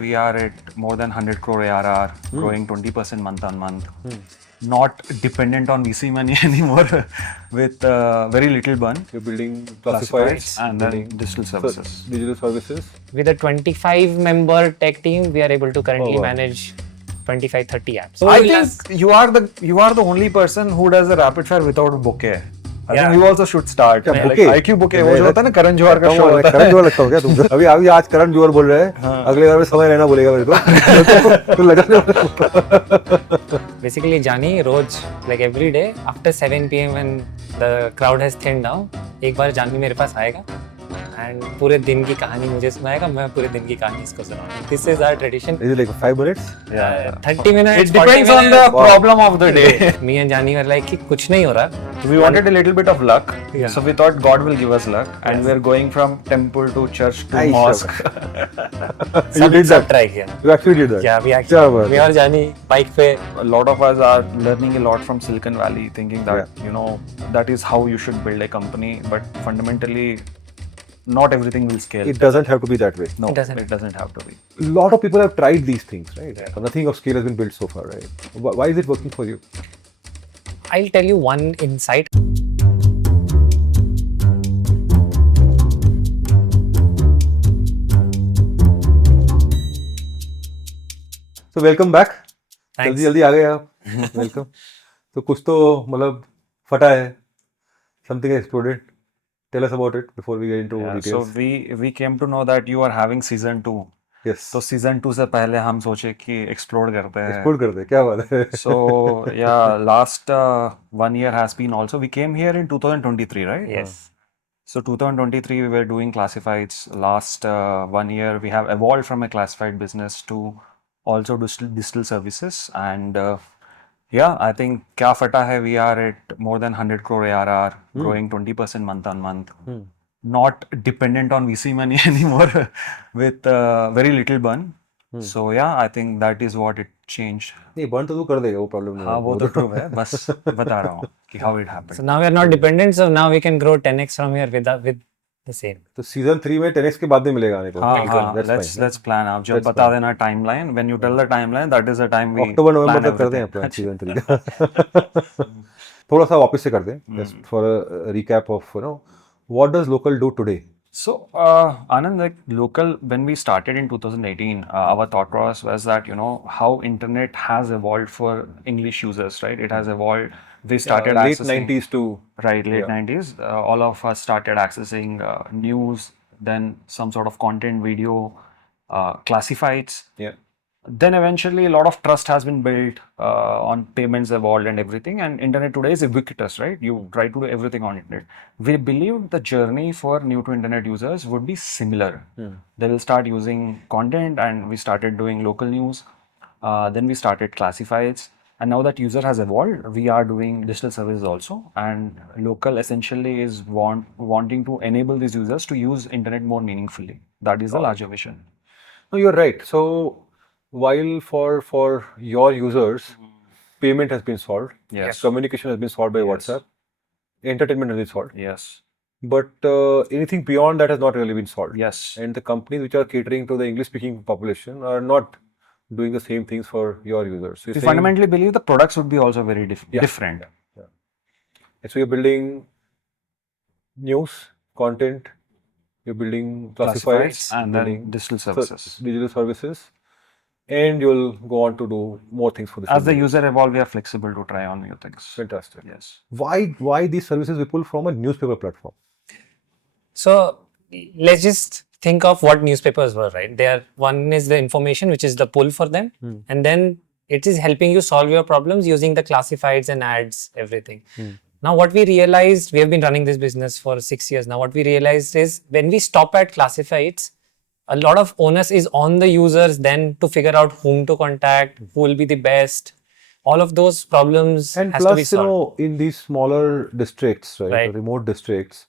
We are at more than 100 crore ARR, growing 20% month on month. Not dependent on VC money anymore, with very little burn. You're building classifieds and then digital services. Digital services. With a 25-member tech team, we are able to currently wow. manage 25-30 apps. So I think you are the only person who does a rapid fire without a bouquet. I think you also should start. क्या like bouquet? IQ bouquet वो जो होता है ना करण जौहर का show होता है. करण जौहर लगता हो क्या तुमको? अभी आज करण जौहर बोल रहे हैं, अगले बार में समय रहना बोलेगा मेरे को. तो लगा Basically, Jani, rose like every day after 7 p.m. when the crowd has thinned down, एक बार जानी मेरे पास आएगा and पूरे दिन की कहानी मुझे सुनाएगा, मैं पूरे दिन की कहानी इसको सुनाऊंगा. This is our tradition. Is it like 5 minutes? Yeah. 30 minutes. It depends 40 on the minutes. problem of the day. Me and Jani were like कि कुछ नहीं हो रहा. We wanted a little bit of luck, Yeah. so we thought God will give us luck, and we're going from temple to church to Nice. mosque. You did that. Try किया. You actually did that. Yeah, we क्या actually. बात We है? और Jani bike पे. A lot of us are learning a lot from Silicon Valley, thinking that that is how you should build a company, but fundamentally, not everything will scale. It doesn't have to be that way. No, It doesn't. it doesn't have to be. A lot of people have tried these things, right? Nothing of scale has been built so far, right? Why is it working for you? I'll tell you one insight. So welcome back. Thanks. जल्दी जल्दी आ गए आप. Welcome. तो कुछ तो मतलब फटा है. Something has exploded. Tell us about it before we get into So details. we came to know that you are having season 2. Yes. तो season 2 से पहले हम सोचे कि explore करते हैं. Explode करते हैं. क्या बात है? So yeah, last 1 year has been also. We came here in 2023, right? Yes. So 2023 we were doing classifieds. Last 1 year we have evolved from a classified business to also digital services, and yeah, I think kya fata hai, we are at more than 100 crore ARR, growing 20% month on month. Not dependent on VC money anymore, with very little burn. So yeah, I think that is what it changed. नहीं burn तो तू कर देगा, वो problem नहीं हाँ है. वो तो true है, बस बता रहा हूँ कि how it happened. So now we are not dependent, so now we can grow 10x from here with the same. तो season 3 में 10x के बाद में मिलेगा आने को. हाँ, That's let's fine. let's plan. आप जब Let's बता plan. देना timeline. When you tell the timeline, that is the time we October November plan तक करते हैं everything. plan season 3 का. थोड़ा सा वापस से करते हैं. Just for a recap of what does Local do today? So, Anand, like Local, when we started in 2018, our thought process was that, how internet has evolved for English users, right? It has evolved. We started late accessing, 90s to right, late yeah. 90s. All of us started accessing news, then some sort of content, video, classifieds. yeah. Then eventually a lot of trust has been built on payments evolved and everything, and internet today is ubiquitous, right? You try to do everything on internet. We believe the journey for new to internet users would be similar. They will start using content, and we started doing local news. Then we started classifieds, and now that user has evolved, we are doing digital services also, and local essentially is wanting to enable these users to use internet more meaningfully. That is the larger vision. No, you're right. So while for your users, payment has been solved, Yes. communication has been solved by WhatsApp, entertainment has been solved, Yes. but anything beyond that has not really been solved. Yes. And the companies which are catering to the English-speaking population are not doing the same things for your users. So you're We saying- fundamentally believe the products would be also very different. And so you're building news, content, you're building classifieds, and building then digital services. digital services, and you'll go on to do more things for the As the users. user evolve, we are flexible to try on new things. Fantastic. Yes. Why these services we pull from a newspaper platform? So let's just think of what newspapers were, right? One is the information, which is the pull for them, and then it is helping you solve your problems using the classifieds and ads, everything. Now, what we realized, we have been running this business for 6 years now. What we realized is when we stop at classifieds, a lot of onus is on the users then to figure out whom to contact, who will be the best. All of those problems And has to be plus, solved. in these smaller districts, right, Right. or remote districts,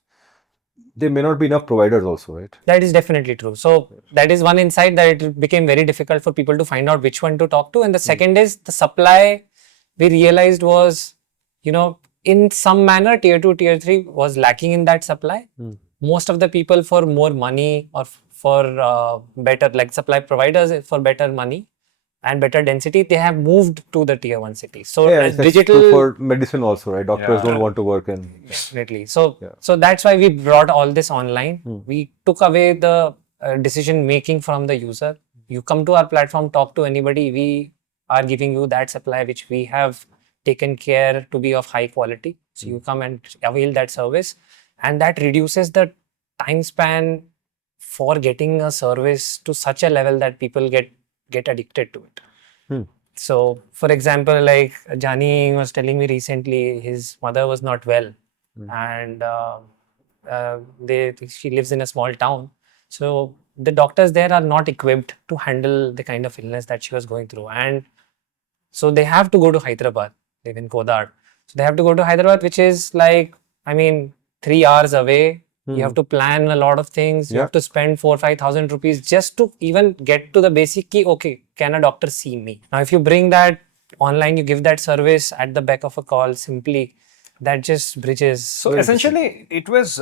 there may not be enough providers also, right? That is definitely true. So that is one insight, that it became very difficult for people to find out which one to talk to. And the second is the supply, we realized was, in some manner, tier 2, tier 3 was lacking in that supply. Most of the people, for more money or for better, like supply providers for better money and better density, they have moved to the tier 1 cities. So That's digital true for medicine also, right? Doctors Yeah. don't want to work in. definitely. So Yeah. so that's why we brought all this online. We took away the decision making from the user. You come to our platform, talk to anybody. We are giving you that supply which we have taken care to be of high quality. So you come and avail that service, and that reduces the time span for getting a service to such a level that people get addicted to it. So, for example, like Jani was telling me recently, his mother was not well, and she lives in a small town. So the doctors there are not equipped to handle the kind of illness that she was going through, and so they have to go to Hyderabad. Live in Kodad, so they have to go to Hyderabad, which is like, I mean, 3 hours away. You have to plan a lot of things. You have to spend 4,000-5,000 rupees just to even get to the basic key. Okay, can a doctor see me? Now, if you bring that online, you give that service at the back of a call simply. That just bridges. So essentially, it was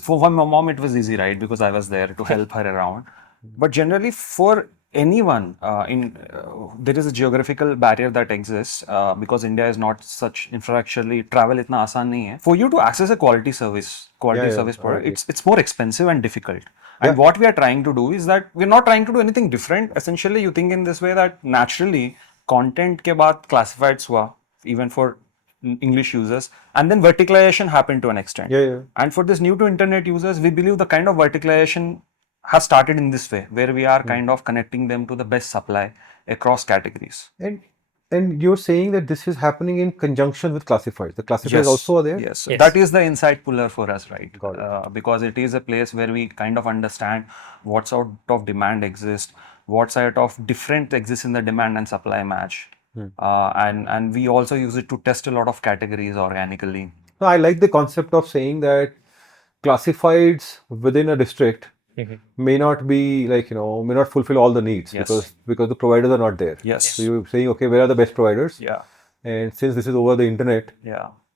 for my mom, it was easy, right? Because I was there to help her around. But generally, for anyone there is a geographical barrier that exists because India is not such infrastructurally travel itna aasan nahi hai. For you to access a quality service product, it's more expensive and difficult. And what we are trying to do is that we're not trying to do anything different. Essentially, you think in this way that naturally content ke baad classifieds hua, even for English users, and then verticalization happened to an extent. And for this new to internet users, we believe the kind of verticalization has started in this way, where we are kind of connecting them to the best supply across categories. And you're saying that this is happening in conjunction with classifieds. The classifieds also are there? Yes. That is the insight puller for us, right? Because it is a place where we kind of understand what sort of demand exists, what sort of different exists in the demand and supply match. And we also use it to test a lot of categories organically. No, I like the concept of saying that classifieds within a district may not be like, may not fulfill all the needs because the providers are not there. Yes. So you're saying, okay, where are the best providers? Yeah. And since this is over the internet,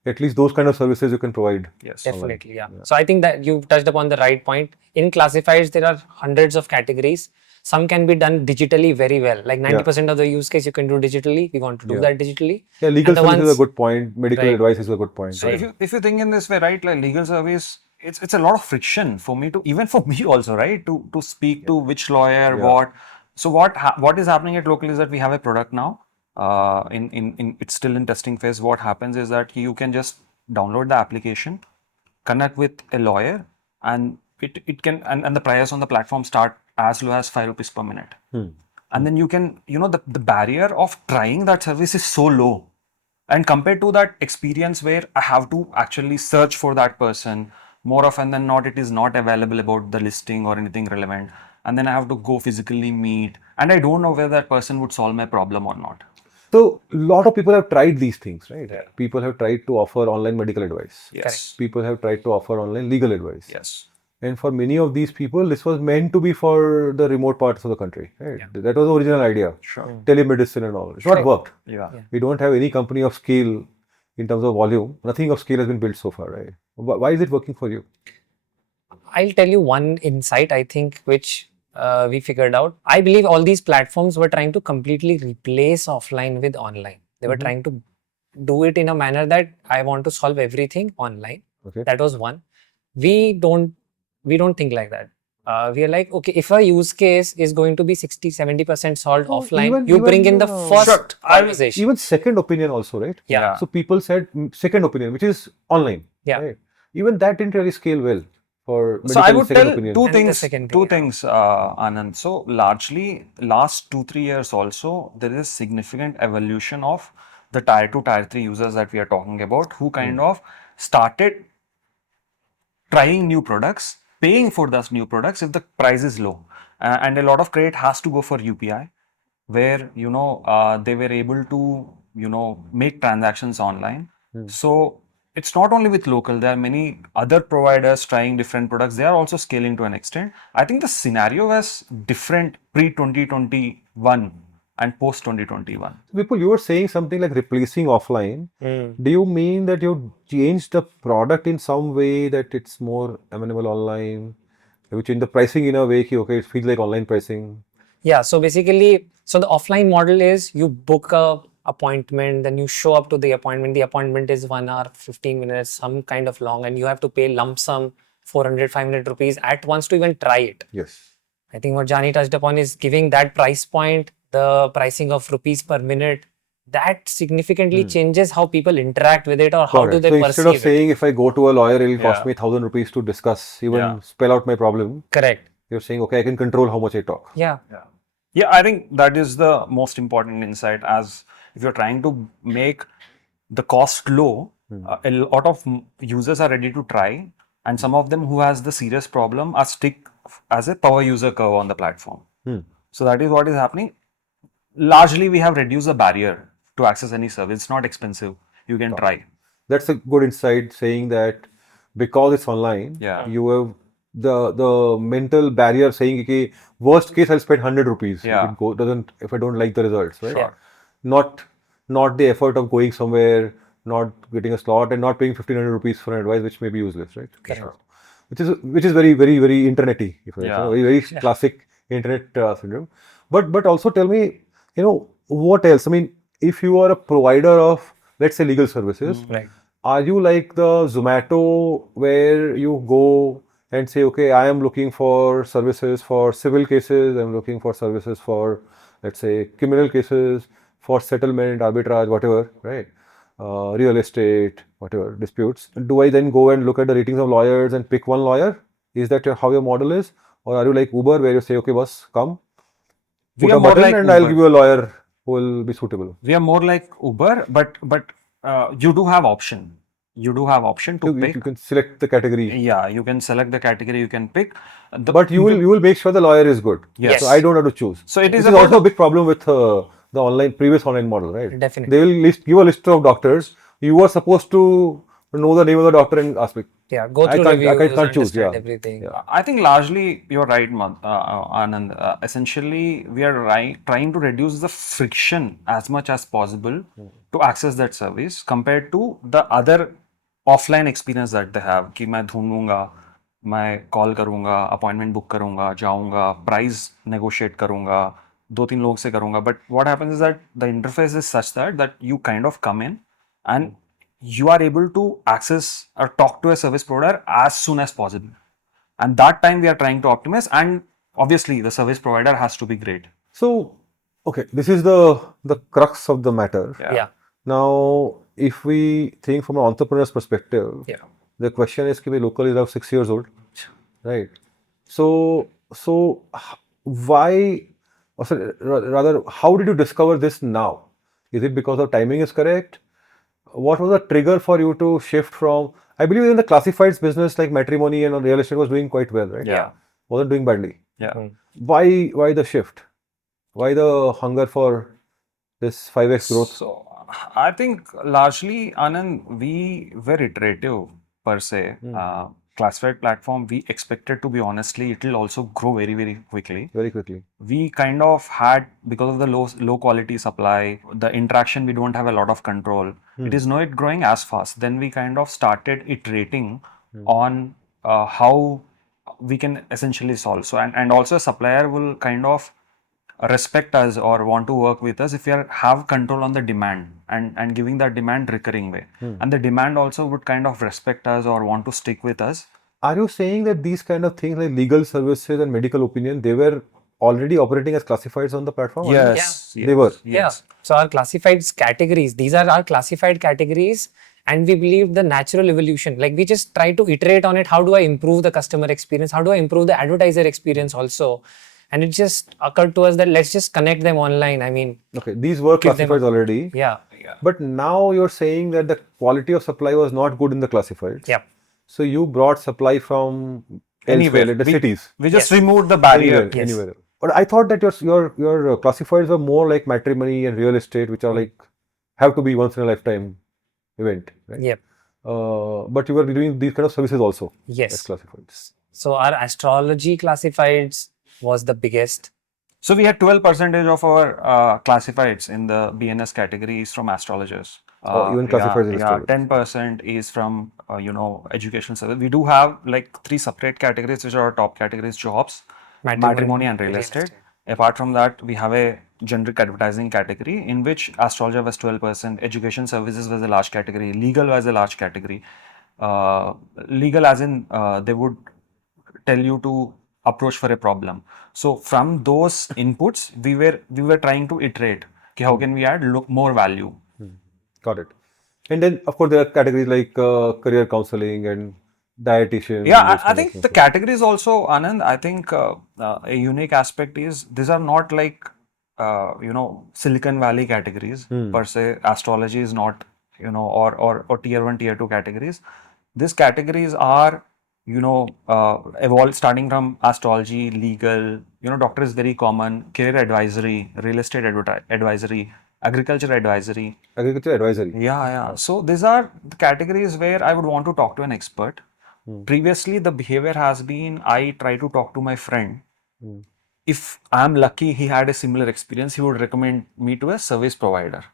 at least those kind of services you can provide. Yes. Definitely, yeah. So I think that you touched upon the right point. In classifieds, there are hundreds of categories. Some can be done digitally very well. Like 90% of the use case you can do digitally. We want to do that digitally. Yeah, legal service is a good point. Medical advice is a good point. So if you think in this way, right, like legal service, it's a lot of friction for me to, even for me also, right, to speak to which lawyer, what. So what is happening at Local is that we have a product now. It's still in testing phase. What happens is that you can just download the application, connect with a lawyer, and it can and the prices on the platform start as low as 5 rupees per minute. And then you can, the barrier of trying that service is so low. And compared to that experience where I have to actually search for that person, more often than not, it is not available about the listing or anything relevant. And then I have to go physically meet. And I don't know whether that person would solve my problem or not. So a lot of people have tried these things, right? People have tried to offer online medical advice. Yes. People have tried to offer online legal advice. Yes. And for many of these people, this was meant to be for the remote parts of the country. Right? That was the original idea. Sure. Telemedicine and all. It's not worked. We don't have any company of scale in terms of volume. Nothing of scale has been built so far, right? Why is it working for you? I'll tell you one insight, I think, which we figured out. I believe all these platforms were trying to completely replace offline with online. They were trying to do it in a manner that I want to solve everything online. That was one. We don't think like that. We are like, okay, if a use case is going to be 60-70% solved offline, you bring in the first conversation. Even second opinion also, right? Yeah. So people said second opinion, which is online. Yeah. Right? Even that didn't really scale well for medical So I would second tell opinion. two things, Anand. So largely, last 2-3 years also, there is significant evolution of the tier 2, tier 3 users that we are talking about, who kind of started trying new products, paying for those new products if the price is low. And a lot of credit has to go for UPI, where, they were able to, make transactions online. So it's not only with Local, there are many other providers trying different products. They are also scaling to an extent. I think the scenario was different pre-2021 and post-2021. Vipul, you were saying something like replacing offline. Do you mean that you changed the product in some way that it's more amenable online? We change the pricing in a way ki, okay, it feels like online pricing. Yeah, so basically, so the offline model is you book a appointment, then you show up to the appointment. The appointment is 1 hour, 15 minutes, some kind of long, and you have to pay lump sum 400, 500 rupees at once to even try it. Yes. I think what Jani touched upon is giving that price point, the pricing of rupees per minute, that significantly changes how people interact with it or how do Correct. they So perceive instead of it. saying if I go to a lawyer, it'll cost Yeah. me 1,000 rupees to discuss, even Yeah. spell out my problem. Correct. You're saying, okay, I can control how much I talk. Yeah. Yeah, I think that is the most important insight. As if you're trying to make the cost low, a lot of users are ready to try, and some of them who has the serious problem are stick as a power user curve on the platform. So that is what is happening. Largely, we have reduced the barrier to access any service. It's not expensive. You can try. That's a good insight, saying that because it's online, Yeah. you have the mental barrier saying, okay, worst case I'll spend 100 rupees Yeah. if I don't like the results, right? Sure. Not the effort of going somewhere, not getting a slot, and not paying 1,500 rupees for an advice which may be useless, right? Correct. Which is very, very, very internety, if I Yeah. very, very classic internet syndrome. But also tell me, what else? I mean, if you are a provider of, let's say, legal services, Right. are you like the Zomato where you go and say, okay, I am looking for services for civil cases, I'm looking for services for, let's say, criminal cases, for settlement, arbitrage, whatever, right? Real estate, whatever, disputes. Do I then go and look at the ratings of lawyers and pick one lawyer? Is that how your model is? Or are you like Uber where you say, okay, boss, come, We put are a more button like and I'll Uber. give you a lawyer who will be suitable? We are more like Uber, but you do have option. You do have option to pick. You can select the category. Yeah, you can select the category. You can pick. But you will make sure the lawyer is good. Yes. So I don't have to choose. So it is This is about also a big problem with the previous online model, right? Definitely. They will give a list of doctors. You are supposed to know the name of the doctor and ask me. Yeah. Go I through can't- reviews, I can't choose, understand yeah. everything. I think largely you're right, Anand. Essentially, we are trying to reduce the friction as much as possible to access that service compared to the other offline experience that they have. कि मैं ढूंढूंगा, मैं call करूंगा, appointment book करूंगा, जाऊंगा, price negotiate करूंगा, 2-3 लोग से करूंगा. But what happens is that the interface is such that you kind of come in and you are able to access or talk to a service provider as soon as possible. And that time we are trying to optimize, and obviously the service provider has to be great. So, okay, this is the crux of the matter. Yeah. Now, if we think from an entrepreneur's perspective, Yeah. the question is, Local is now 6 years old, right? So why, or sorry, rather, how did you discover this now? Is it because the timing is correct? What was the trigger for you to shift from? I believe in the classifieds business, like Matrimony and real estate was doing quite well, right? Yeah. Wasn't doing badly. Yeah. Why the shift? Why the hunger for this 5x growth? So I think largely, Anand, we were iterative per se. Classified platform, we expected, to be honestly, it will also grow very, very quickly. Very quickly. We kind of had, because of the low quality supply, the interaction, we don't have a lot of control. It is not growing as fast. Then we kind of started iterating on how we can essentially solve. So and also a supplier will kind of respect us or want to work with us if we have control on the demand and giving that demand recurring way. And the demand also would kind of respect us or want to stick with us. Are you saying that these kind of things like legal services and medical opinion, they were already operating as classifieds on the platform? Yes. They were. Yeah. So our classified categories, these are our classified categories, and we believe the natural evolution. Like we just try to iterate on it. How do I improve the customer experience? How do I improve the advertiser experience also? And it just occurred to us that let's just connect them online. I mean, Okay, these were Give them- classifieds already. yeah. But now you're saying that the quality of supply was not good in the classifieds. Yeah. So you brought supply from Anywhere. elsewhere, like the cities. We just Yes. removed the barrier. Anywhere, anywhere. But I thought that your classifieds were more like Matrimony and real estate, which are like have to be once in a lifetime event, right? Yep. But you were doing these kind of services also as Yes. classifieds. So our astrology classifieds was the biggest. So we had 12% of our classifieds in the BNS categories from astrologers. Even classified as a service. 10% is from education service. We do have like 3 separate categories, which are our top categories: jobs, matrimony, and real estate. Apart from that, we have a generic advertising category in which astrology was 12%, education services was a large category, legal was a large category. Legal as in they would tell you to approach for a problem. So from those inputs, we were trying to iterate. Okay, how can we add more value? Got it. And then, of course, there are categories like career counseling and dietitian. Yeah, those I kind of think things. the categories also, Anand, I think a unique aspect is these are not like, Silicon Valley categories per se. Astrology is not, or tier one, tier two categories. These categories are, evolved starting from astrology, legal, doctor is very common, career advisory, real estate advisory, agriculture advisory. Agriculture advisory. Yeah. So these are the categories where I would want to talk to an expert. Previously, the behavior has been I try to talk to my friend. If I'm lucky, he had a similar experience, he would recommend me to a service provider.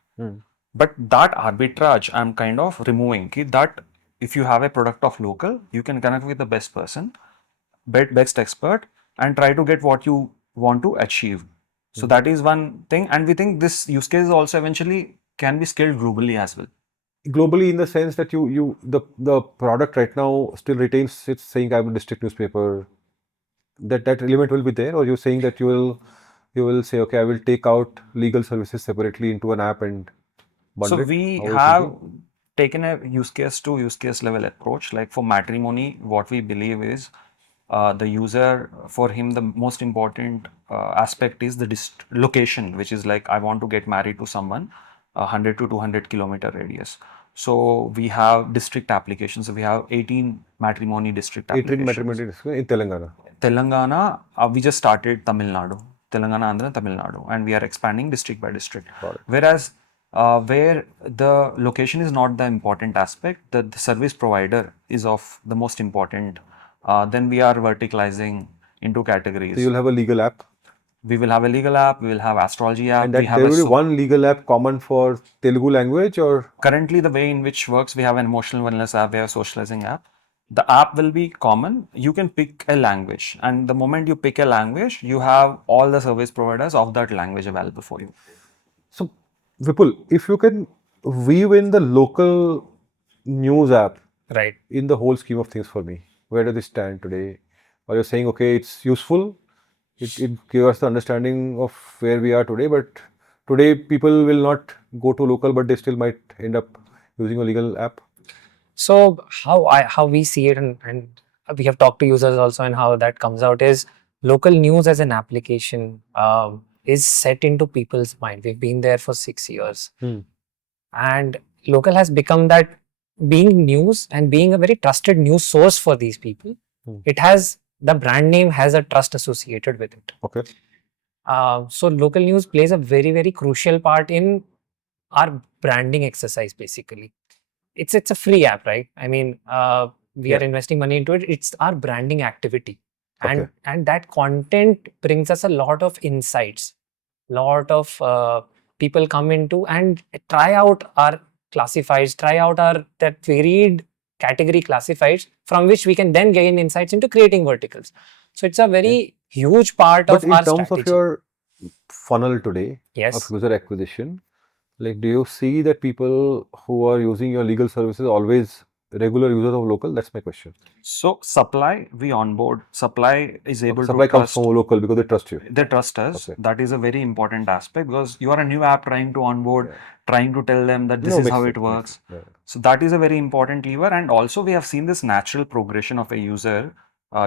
But that arbitrage I'm kind of removing. That if you have a product of local, you can connect with the best person, best expert, and try to get what you want to achieve. So that is one thing, and we think this use case also eventually can be scaled globally as well. Globally, in the sense that the product right now still retains its saying I'm a district newspaper. That element will be there, or you're saying that you will say, okay, I will take out legal services separately into an app and So bundle it. we How are you have thinking? taken a use case to use case level approach. Like for matrimony, what we believe is the user, for him, the most important aspect is the location, which is like I want to get married to someone 100 to 200 kilometer radius. So we have district applications. So we have 18 matrimony district 18 applications. matrimony in Telangana. Telangana, we just started Tamil Nadu, Telangana, Andhra, Tamil Nadu, and we are expanding district by district. Got it. Whereas where the location is not the important aspect, the service provider is of the most important. Then we are verticalizing into So categories. you'll have a legal app, We will have a legal app, we will have astrology app, and we that have there a will be one legal app common for Telugu language, or currently the way in which works, we have an emotional wellness app, we have a socializing app. The app will be common. You can pick a language, and the moment you pick a language, you have all the service providers of that language available for you. so Vipul, if you can weave in the local news app Right. in the whole scheme of things for me, where does it stand today? Or you're saying, okay, it's useful, it gives us the understanding of where we are today, but today people will not go to local, but they still might end up using a legal app. So how we see it, and we have talked to users also, and how that comes out is local news as an application is set into people's mind. We've been there for 6 years, and local has become that, being news and being a very trusted news source for these people. It has, the brand name has a trust associated with it. Okay. So local news plays a very crucial part in our branding exercise. Basically, it's a free app, right? I mean, we are investing money into it. It's our branding activity, Okay. and that content brings us a lot of insights. Lot of people come into and try out our classifieds, try out our that varied category classifieds, from which we can then gain insights into creating verticals. So it's a very huge part But of in our terms of strategy. your funnel today of Yes. user acquisition, like, do you see that people who are using your legal services always regular users of local? That's my question. So supply, we onboard. Supply is able Supply to comes trust. from local because they trust you. They trust us. Okay. That is a very important aspect, because you are a new app trying to onboard, trying to tell them that this No, is makes how sense, it makes works. sense. Yeah. So that is a very important lever. And also we have seen this natural progression of a user.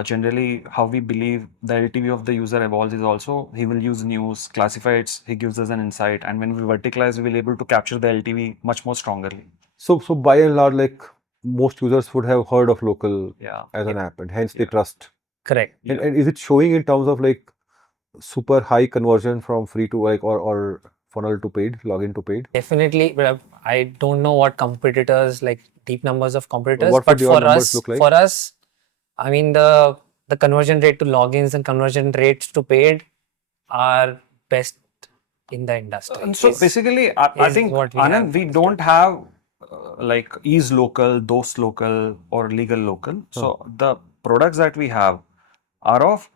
Generally, how we believe the LTV of the user evolves is also he will use news, classifieds, he gives us an insight. And when we verticalize, we will be able to capture the LTV much more strongly. So by and large, like, most users would have heard of local as an app, and hence they trust. Correct. And is it showing in terms of like super high conversion from free to like or funnel to paid, login to paid? Definitely, but I don't know what competitors, like deep numbers of competitors, What but would your for numbers us, look like? I mean, the conversion rate to logins and conversion rates to paid are best in the industry. And so basically, I is think, what we Anand, have we understood. don't have like ease local, dose local, or legal local. So the products that we have are of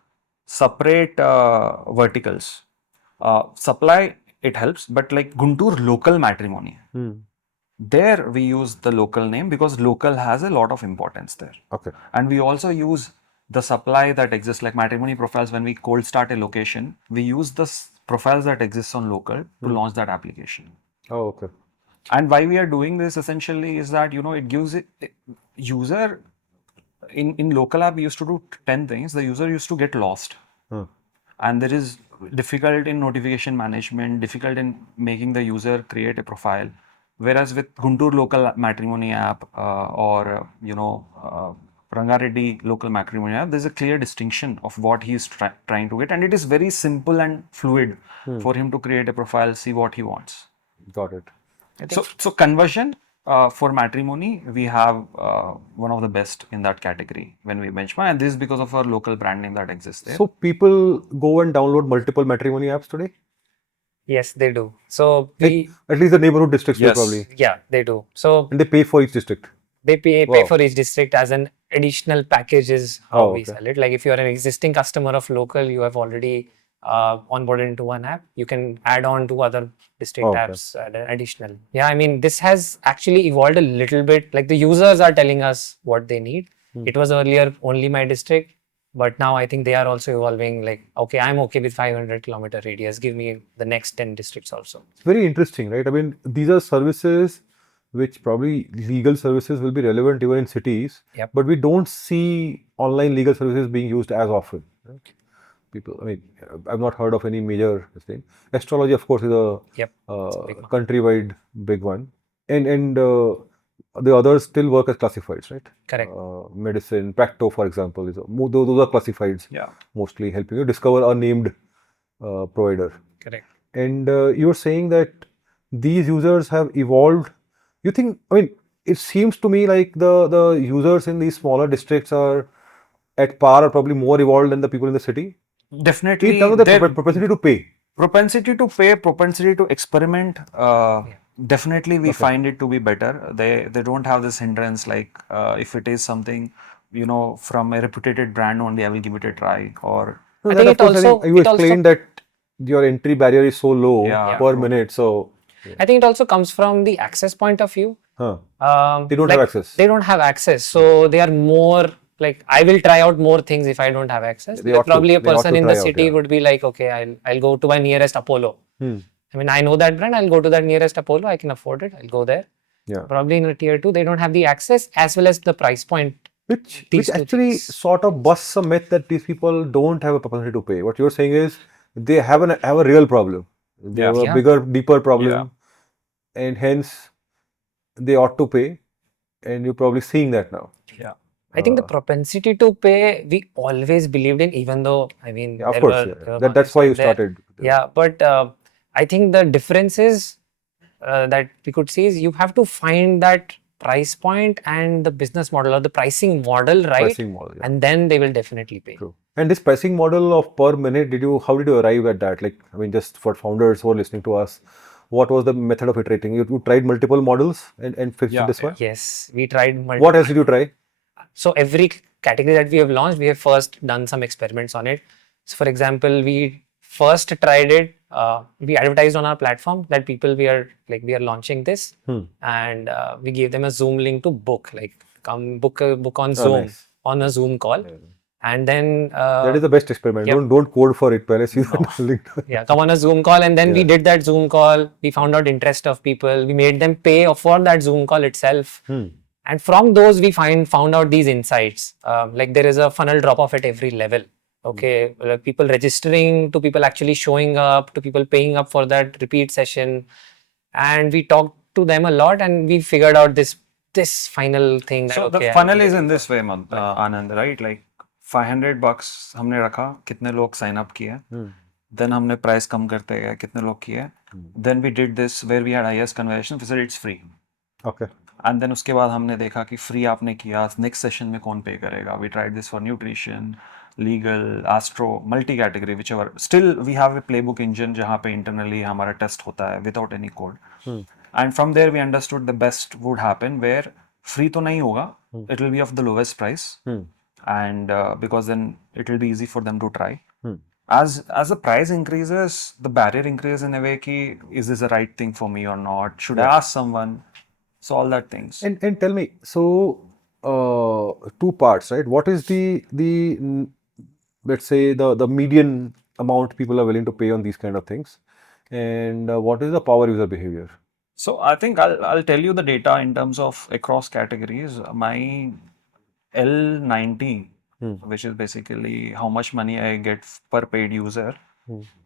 separate verticals. Supply, it helps, but like Guntur local matrimony, there we use the local name because local has a lot of importance there. Okay. And we also use the supply that exists, like matrimony profiles. When we cold start a location, we use the profiles that exists on local to launch that application. Oh, okay. And why we are doing this essentially is that, it gives it user in local app, we used to do 10 things. The user used to get lost. And there is difficult in notification management, difficult in making the user create a profile. Whereas with Guntur local matrimony app Rangareddy local matrimony app, there's a clear distinction of what he is trying to get, and it is very simple and fluid for him to create a profile, see what he wants. Got it. So conversion for matrimony, we have one of the best in that category when we benchmark, and this is because of our local brand name that exists there. So people go and download multiple matrimony apps today? Yes, they do. So we, At least the neighborhood districts will Yes. probably. yeah, they do. So And they pay for each district. they pay Wow. for each district as an additional package is how Oh, we okay. sell it. Like if you are an existing customer of local, you have already onboarded into one app, you can add on to other district Okay. apps additional. Yeah, I mean, this has actually evolved a little bit. Like the users are telling us what they need. It was earlier only my district, but now I think they are also evolving. Like, okay, I'm okay with 500-kilometer radius. Give me the next 10 districts also. It's very interesting, right? I mean, these are services which probably legal services will be relevant even in cities, Yep. but we don't see online legal services being used as often. Right? People, I mean, I've not heard of any major thing. Astrology, of course, is a Yep, it's a big one. countrywide big one, and the others still work as classifieds, right? Correct. Medicine, Practo, for example, those are classifieds. Yeah. Mostly helping you discover a named provider. Correct. And you were saying that these users have evolved. You think, I mean, it seems to me like the users in these smaller districts are at par or probably more evolved than the people in the city. Definitely, In terms of the their propensity to pay. propensity to experiment, definitely we find it to be better. They don't have this hindrance, like if it is something, from a reputed brand only, I will give it a try. Or No, I that think of course, it I think also- you it also- explained that your entry barrier is so low Yeah, per true. minute. So, I think it also comes from the access point of view. they don't have access. They don't have access, so they are more like, I will try out more things if I don't have access. They ought to. Probably a They ought person to in the try out, city yeah. would be like, okay, I'll go to my nearest Apollo. I mean, I know that brand. I'll go to that nearest Apollo. I can afford it. I'll go there. Yeah. Probably in a tier 2, they don't have the access as well as the price point. Which These two actually things. sort of busts a myth that these people don't have a propensity to pay. What you're saying is they have a real problem. They have a Yeah. bigger, deeper problem, Yeah. and hence they ought to pay. And you're probably seeing that now. yeah, I think the propensity to pay, we always believed in, even though, I mean, Yeah, of there course, were- yeah. there were That's why you markets out there. started. Yeah, but I think the difference is that we could see is you have to find that price point and the business model or the pricing model right, Pricing model, yeah. and then they will definitely pay. True. And this pricing model of per minute, how did you arrive at that? Like, I mean, just for founders who are listening to us, what was the method of iterating? You tried multiple models and fixed Yeah, this one? Yes, we tried What else did you try? So every category that we have launched, we have first done some experiments on it. So for example, we first tried it. We advertised on our platform that people we are launching this, and we gave them a Zoom link to book. Like, come book on Zoom, nice. on a Zoom call, and then That is the best experiment. Yep. Don't code for it. Pehle see the link. yeah, come on a Zoom call, and then we did that Zoom call. We found out interest of people. We made them pay for that Zoom call itself. And from those, we found out these insights. Like there is a funnel drop off at every level. Okay, like people registering to people actually showing up to people paying up for that repeat session, and we talked to them a lot, and we figured out this final thing. That, So okay, the funnel is in this way, Anand, right? Like $500 हमने रखा, कितने लोग sign up किए, then हमने price कम करते गए, कितने लोग किए, then we did this where we had highest conversion, we said it's free. Okay. And then उसके बाद हमने देखा कि free आपने किया, next session में कौन pay करेगा. We tried this for nutrition, legal, astro, multi-category, whichever. Still, we have a playbook engine जहाँ पे internally हमारा test होता है without any code. And from there we understood the best would happen where free तो नहीं होगा, it will be of the lowest price, and because then it will be easy for them to try. As the price increases, the barrier increases in a way कि is this the right thing for me or not? Should I ask someone? So all that things. And tell me, so two parts, right? What is the let's say the median amount people are willing to pay on these kind of things, and what is the power user behavior? So I think I'll tell you the data in terms of across categories. My L90, which is basically how much money I get per paid user,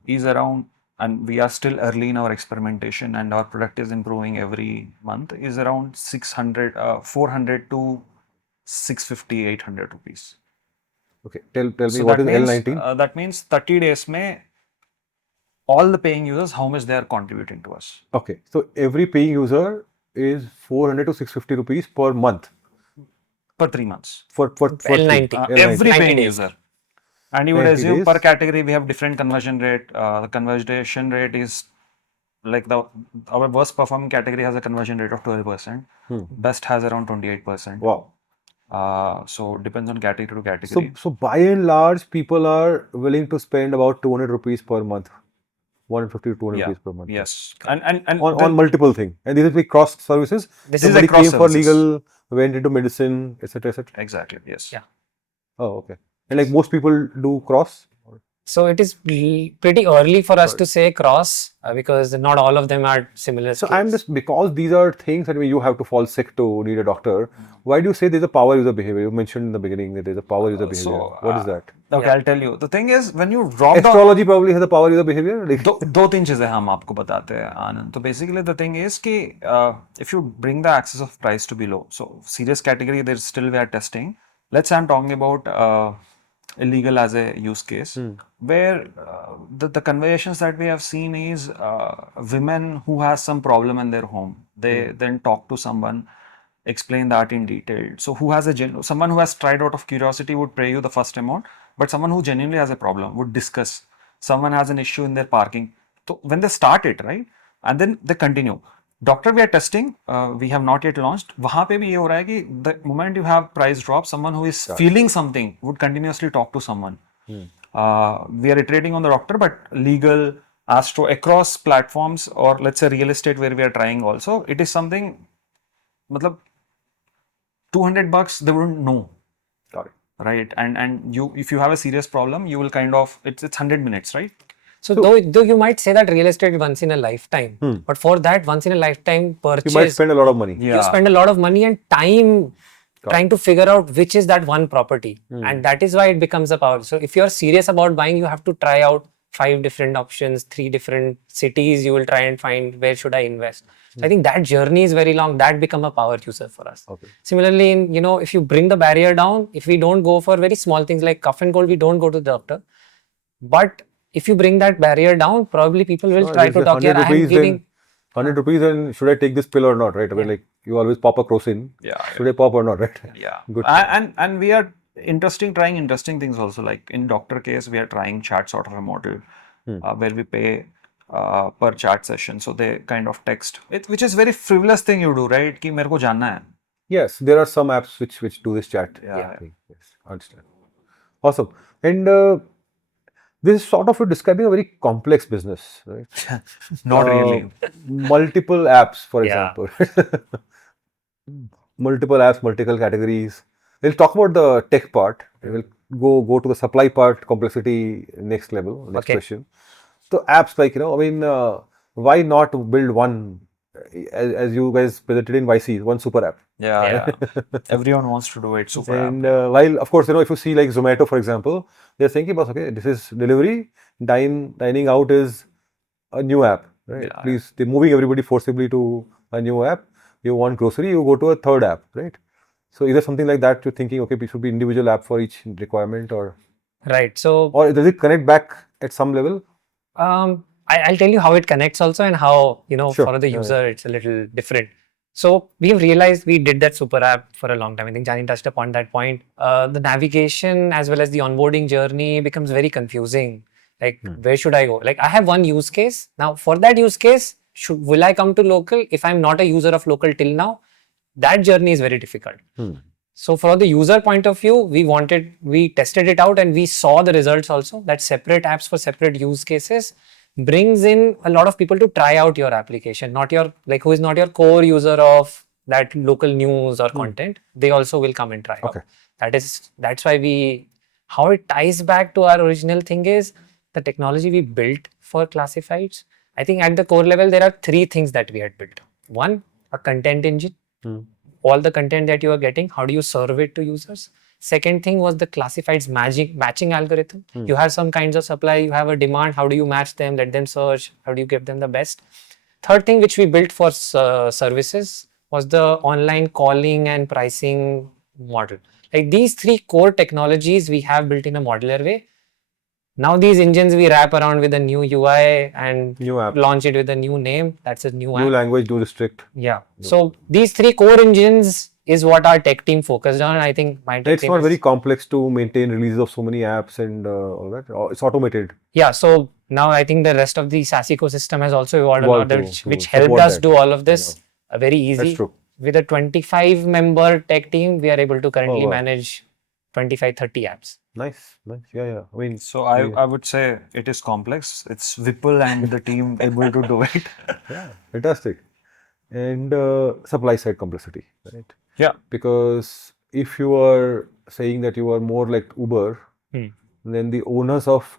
is around, and we are still early in our experimentation and our product is improving every month, is around 600, 400 to 650, 800 rupees. Okay, tell me So what that is means, L19? that means 30 days mein all the paying users, how much they are contributing to us. Okay, so every paying user is 400 to 650 rupees per month Per 3 months. for L90. Every 90 paying days. user. And you would 90 assume days. per category we have different conversion rate. The conversion rate is like our worst performing category has a conversion rate of 12%. Best has around 28%. Wow. So depends on category to So, category. so by and large, people are willing to spend about 200 rupees per month, 150 to 200 Yeah. rupees per month. Yes. And On multiple things, and these will be cross services. This is Somebody across came for services. legal, went into medicine, etc., etc. exactly. Yes. Yeah. Oh, okay. And like most people do cross. So it is pretty early for us to say cross because not all of them are similar. So skills. I'm just, because these are things that you have to fall sick to need a doctor. Why do you say there's a power user behavior? You mentioned in the beginning that there's a power user behavior. so, What is that? Okay, I'll tell you. The thing is, when you drop down, Astrology probably has a power user behavior. Like, दो तीन चीजें हम आपको बताते हैं आनंद. तो basically the thing is कि if you bring the axis of price to below, so serious category there's still we are testing. Let's say I'm talking about illegal as a use case, where the conversations that we have seen is women who has some problem in their home, they then talk to someone, explain that in detail. So who has someone who has tried out of curiosity would pay you the first amount, but someone who genuinely has a problem would discuss. Someone has an issue in their parking. So when they start it, right, and then they continue. Doctor, we are testing. We have not yet launched. वहाँ पे भी ये हो रहा है कि the moment you have price drop, someone who is feeling something would continuously talk to someone. We are iterating on the doctor, but legal, astro, across platforms, or let's say real estate where we are trying also, it is something, मतलब $200 they wouldn't know. got it. Right, and you, if you have a serious problem, you will kind of, it's 100 minutes, right? So though you might say that real estate once in a lifetime, but for that once in a lifetime purchase, You might spend a lot of money. you spend a lot of money and time trying to figure out which is that one property, and that is why it becomes a power. So if you're serious about buying, you have to try out 5 different options, 3 different cities. You will try and find where should I invest. So I think that journey is very long. That become a power user for us. Okay. Similarly, if you bring the barrier down, if we don't go for very small things like cough and cold, we don't go to the doctor. But if you bring that barrier down, probably people will try to talk here. I am giving 100 rupees, and should I take this pill or not, right? I mean, like, you always pop a crocin. Yeah. Should I pop or not, right? Yeah. Good. And we are trying interesting things also. Like in doctor case, we are trying chat sort of a model where we pay per chat session. So they kind of text, which is very frivolous thing you do, right? कि मेरे को जानना है. Yes, there are some apps which do this chat. Yeah. thing. Yes, I understand. Awesome. And this is sort of describing a very complex business, right? Not really. Multiple apps, for Yeah. example. Multiple apps, multiple categories. We'll talk about the tech part. We'll go to the supply part, complexity, next level, next Okay. question. So apps, like, I mean, why not build one, as you guys presented in YC, one super app? Yeah. Everyone wants to do it. Super app. And while, of course, if you see like Zomato, for example, they're thinking about, okay, this is delivery, dining out is a new app, right? Yeah. Please, they're moving everybody forcibly to a new app. You want grocery, you go to a third app, right? So either something like that, you're thinking, okay, it should be individual app for each requirement, or so does it connect back at some level? I'll tell you how it connects also, and how Sure. for the user it's a little different. So we've realized we did that super app for a long time. I think Jani touched upon that point. The navigation as well as the onboarding journey becomes very confusing. Like, where should I go? Like, I have one use case. Now, for that use case, will I come to local if I'm not a user of local till now? That journey is very difficult. So for the user point of view, we tested it out and we saw the results also that separate apps for separate use cases brings in a lot of people to try out your application, not your, like, who is not your core user of that local news or content. They also will come and try out. That's why how it ties back to our original thing is the technology we built for classifieds. I think at the core level, there are three things that we had built. One, a content engine. All the content that you are getting, how do you serve it to users? Second thing was the classifieds matching algorithm. You have some kinds of supply, you have a demand, how do you match them, let them search, how do you give them the best? Third thing which we built for services was the online calling and pricing model. Like, these three core technologies we have built in a modular way. Now these engines we wrap around with a new UI and New app. launch it with a new name. That's a new app. New language, new restrict. Yeah. So these three core engines is what our tech team focused on. I think my tech It's team not is, very complex to maintain releases of so many apps and all that. It's automated. yeah. So now I think the rest of the SaaS ecosystem has also evolved a lot, which helped support us that. do all of this very easy. That's true. With a 25-member tech team, we are able to currently wow. manage 25-30 apps. Nice. Yeah. I mean, So I would say it is complex. It's Vipul and the team able to do it. yeah, fantastic. And supply side complexity, right? Yeah. Because if you are saying that you are more like Uber, then the onus of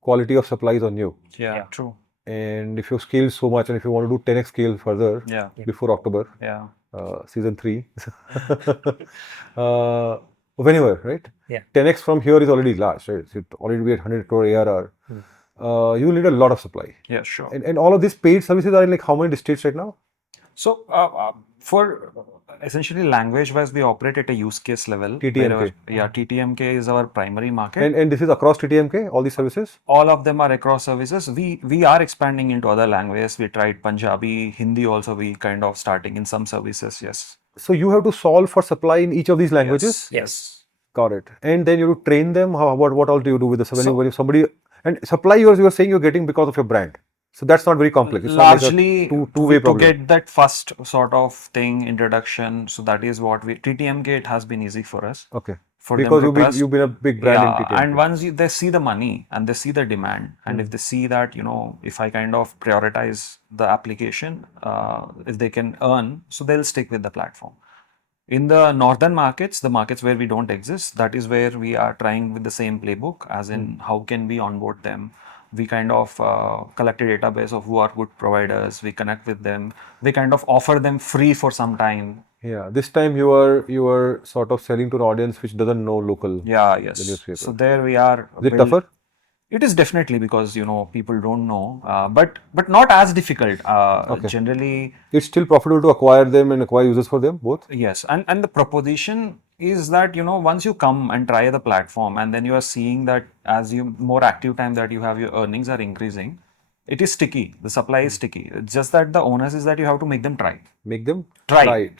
quality of supply is on you. Yeah, true. And if you scale so much, and if you want to do 10x scale further before October, season 3, whenever, right? Yeah. 10x from here is already large, right? So it already be at 100 crore ARR. You will need a lot of supply. Yeah, sure. And all of these paid services are in like how many states right now? So for essentially language wise, we operate at a use case level. TTMK. TTMK is our primary market. And this is across TTMK, all these services? All of them are across services. We are expanding into other languages. We tried Punjabi, Hindi also. We kind of starting in some services. Yes. So you have to solve for supply in each of these languages? Yes. Got it. And then you have to train them. What all do you do with the when somebody and supply you are saying you're getting because of your brand. So that's not very complex. It's largely not like a two-way problem. To get that first sort of thing, introduction. So that is what TTMK, it has been easy for us. Okay. For because them to you've been a big brand in TTMK. And once they see the money and they see the demand, and if they see that, if I kind of prioritize the application, if they can earn, so they'll stick with the platform. In the northern markets, the markets where we don't exist, that is where we are trying with the same playbook, as in how can we onboard them. We kind of collect a database of who are good providers. We connect with them. We kind of offer them free for some time. Yeah, this time you are sort of selling to an audience which doesn't know local. Yeah, yes. The newspaper. So there we are. Is it tougher? It is definitely, because people don't know, but not as difficult. Generally, it's still profitable to acquire them and acquire users for them both. Yes, and the proposition is that once you come and try the platform, and then you are seeing that as you more active time that you have, your earnings are increasing. It is sticky. The supply is sticky. It's just that the onus is that you have to make them try. Make them try.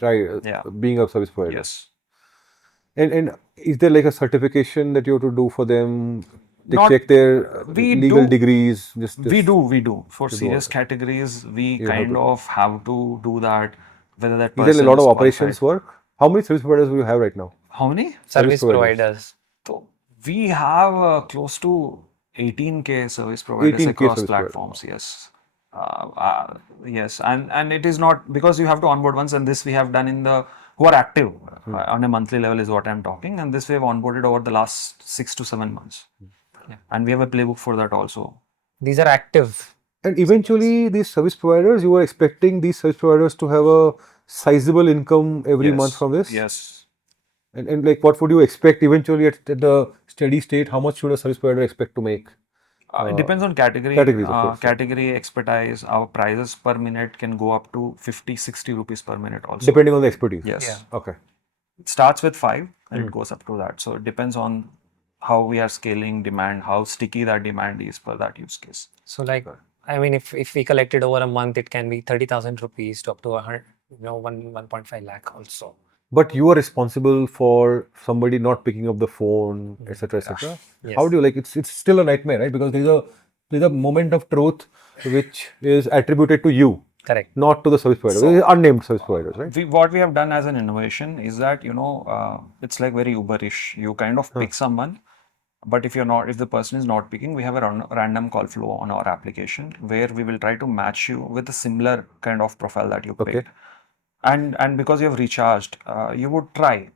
Being a service provider. Yes. And is there like a certification that you have to do for them? They check their legal degrees. We do. For serious categories, we kind of have to do that. Whether that person is there a lot of qualified. operations work? How many service providers do you have right now? How many? Service providers. So we have close to 18K service providers across platforms. Yes. Yes. And it is not because you have to onboard once, and this we have done who are active on a monthly level is what I'm talking. And this we have onboarded over the last 6 to 7 months. Yeah. And we have a playbook for that also. These are active. And eventually these service providers, you are expecting these service providers to have a sizable income every month from this? Yes. And like what would you expect eventually at the steady state? How much should a service provider expect to make? It depends on category. Categories, of course. Category expertise. Our prices per minute can go up to 50-60 rupees per minute also. Depending on the expertise? Yes. Yeah. Okay. It starts with 5 and it goes up to that. So it depends on how we are scaling demand, how sticky that demand is per that use case. So like, I mean, if we collected over a month, it can be 30,000 rupees to up to 1.5 lakh also. But you are responsible for somebody not picking up the phone, etc., etc. Yes. How do you it's still a nightmare, right? Because there's a moment of truth which is attributed to you, Correct. not to the service provider. These are unnamed service providers, right? What we have done as an innovation is that it's like very Uberish. You kind of pick someone, but if the person is not picking, we have a random call flow on our application where we will try to match you with a similar kind of profile that you picked. And because you have recharged, you would try.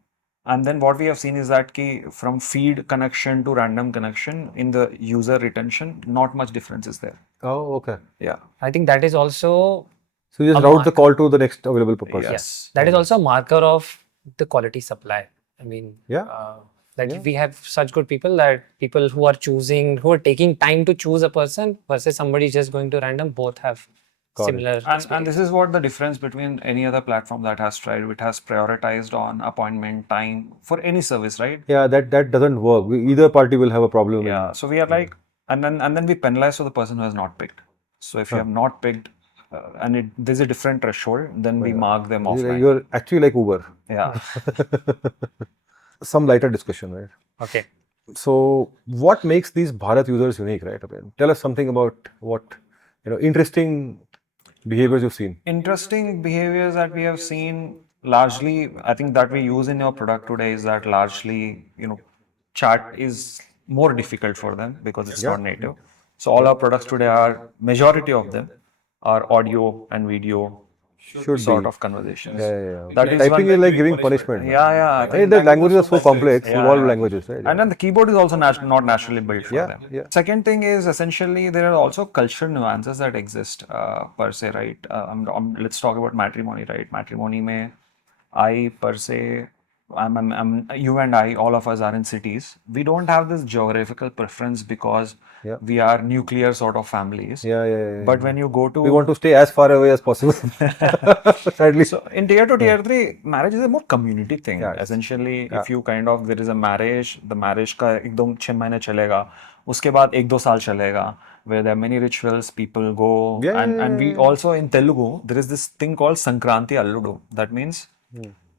And then what we have seen is that from feed connection to random connection in the user retention, not much difference is there. Oh, okay. Yeah. I think that is also So you just route the call to the next available person. Yes. that is also a marker of the quality supply. I mean, Yeah. that we have such good people that people who are taking time to choose a person versus somebody just going to random, both have similar And this is what the difference between any other platform that has tried. It has prioritized on appointment time for any service, right? Yeah, that doesn't work. Either party will have a problem. Yeah. So we are like, and then we penalize for the person who has not picked. So if you have not picked, and there's a different threshold, then we mark them offline. You're actually like Uber. Yeah. Some lighter discussion, right? Okay. So what makes these Bharat users unique, right? I mean, tell us something about what interesting behaviors you've seen. Interesting behaviors that we have seen largely, I think that we use in your product today is that largely, chat is more difficult for them because it's not native. So all our products today majority of them are audio and video sort of conversations. Yeah. That is Typing one- is like giving punishment. Yeah. I think The languages are so complex, evolved languages, right? And then the keyboard is also not naturally built for them. Yeah. Second thing is essentially there are also cultural nuances that exist per se, right? Let's talk about matrimony, right? Matrimony mein, I per se, you and I, all of us are in cities. We don't have this geographical preference because we are nuclear sort of families. Yeah. But when you go to We want to stay as far away as possible. Sadly. So in tier 2, tier 3, marriage is a more community thing. Yeah, Essentially, if you there is a marriage, the marriage का एकदम 6 महीने चलेगा, उसके बाद 1-2 साल चलेगा, where there are many rituals, people go, and we also in Telugu, there is this thing called Sankranti Alludu. That means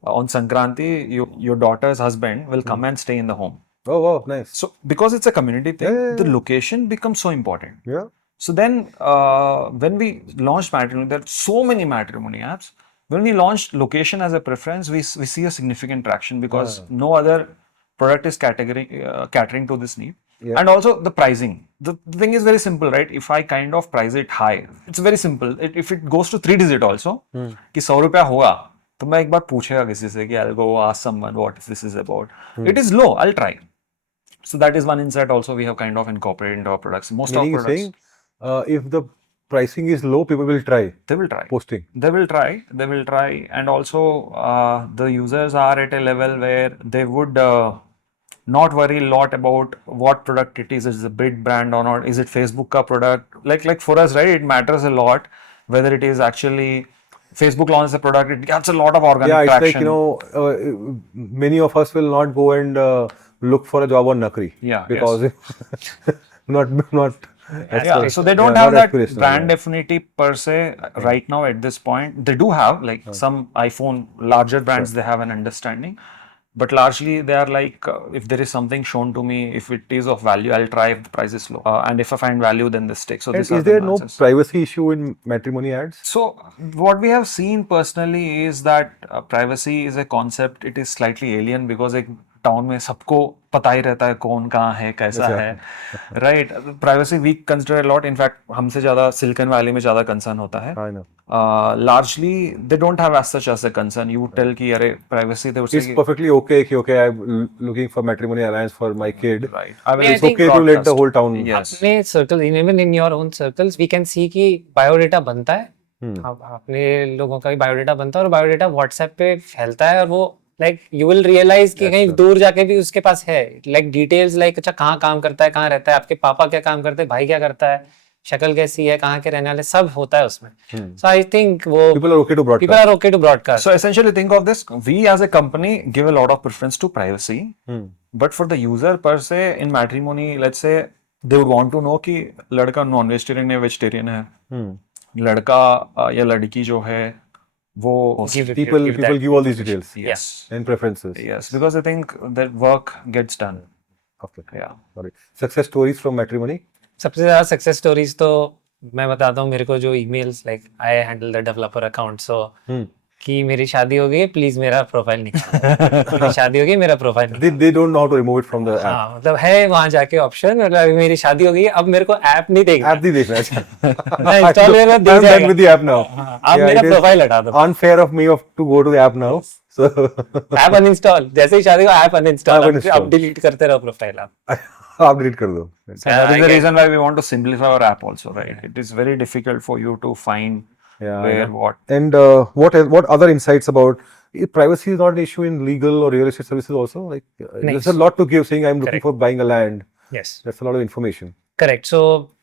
on Sankranti, your daughter's husband will come and stay in the home. Oh, wow, nice. So because it's a community thing, the location becomes so important. Yeah. So then, when we launched Matrimony, there are so many matrimony apps. When we launched location as a preference, we see a significant traction because no other product is catering to this need. And also the pricing. The thing is very simple, right? If I kind of price it high, it's very simple. If it goes to 3 digit also, कि 100 रुपया होगा, तो मैं एक बार पूछेगा किसी से कि I'll go ask someone what this is about. It is low, I'll try. So that is one insight also we have kind of incorporated into our products. Most of our products. Saying, if the pricing is low, people will try. They will try. Posting. They will try. And also, the users are at a level where they would not worry a lot about what product it is. Is it a big brand or not? Is it Facebook ka product? Like for us, right? It matters a lot whether it is actually Facebook launches a product. It gets a lot of organic traction. Like many of us will not go and look for a job on Nakri. Yeah. Because not. So they don't have that brand affinity per se right now at this point. They do have some iPhone larger brands, they have an understanding. But largely they are like, if there is something shown to me, if it is of value, I'll try if the price is low. And if I find value, then this takes. So is there no privacy issue in matrimony ads? So what we have seen personally is that privacy is a concept. It is slightly alien because town में सबको पता ही रहता है कौन कहाँ है कैसा है right privacy we consider lot in fact हमसे ज्यादा सिलिकॉन वैली में ज्यादा कंसर्न होता है largely they don't have as such as a concern. You would tell कि अरे privacy they would say it's perfectly okay okay I'm looking for matrimony alliance for my kid, right. It's okay to let the whole town. Yes. अपने circles, even in your own circles, we can see कि biodata बनता है, अपने लोगों का भी biodata बनता है और बायोडेटा व्हाट्सएप पे फैलता है और वो like you will realize कि कहीं दूर जाके भी उसके पास है like details like अच्छा कहाँ काम करता है, कहाँ रहता है, आपके पापा क्या काम करते हैं, भाई क्या करता है, शक्ल कैसी है, कहाँ के रहने वाले, सब होता है उसमें. So I think वो people are okay to broadcast. So essentially think of this, we as a company give a lot of preference to privacy, but for the user per se in matrimony, let's say they would want to know कि लड़का non vegetarian है, vegetarian है, लड़का या लड़की जो है वो Give People that give all these details yes and preferences. yes because I think that work gets done. Okay. Yeah. Sorry. Success stories from matrimony. सबसे ज़्यादा सक्सेस स्टोरीज तो मैं बताता हूँ मेरे को जो emails like I handle the developer account so कि मेरी शादी हो गई प्लीज मेरा प्रोफाइल निकालो मेरी शादी हो गई मेरा profile They don't know how to remove it from the app. हाँ मतलब है वहाँ जाके ऑप्शन मतलब अभी मेरी शादी हो गई है, अब मेरे को ऐप नहीं देखना App नहीं देखना अच्छा. मैं इंस्टॉल करना I'm दिख done जाएगा with the app now. आप Yeah, मेरा it is प्रोफाइल हटा दो unfair of me to go to the app now. So app uninstall जैसे ही शादी को ऐप App अनइंस्टॉल uninstall. अब डिलीट करते रहो प्रोफाइल आप आप delete कर दो. So that is I the get- reason why we want to simplify our app also, right? It is very difficult for you to find Yeah, where yeah. what. And what other insights about privacy is not an issue in legal or real estate services also? Like there's a lot to give saying I'm looking Correct. for buying a land. yes That's a lot of information. correct so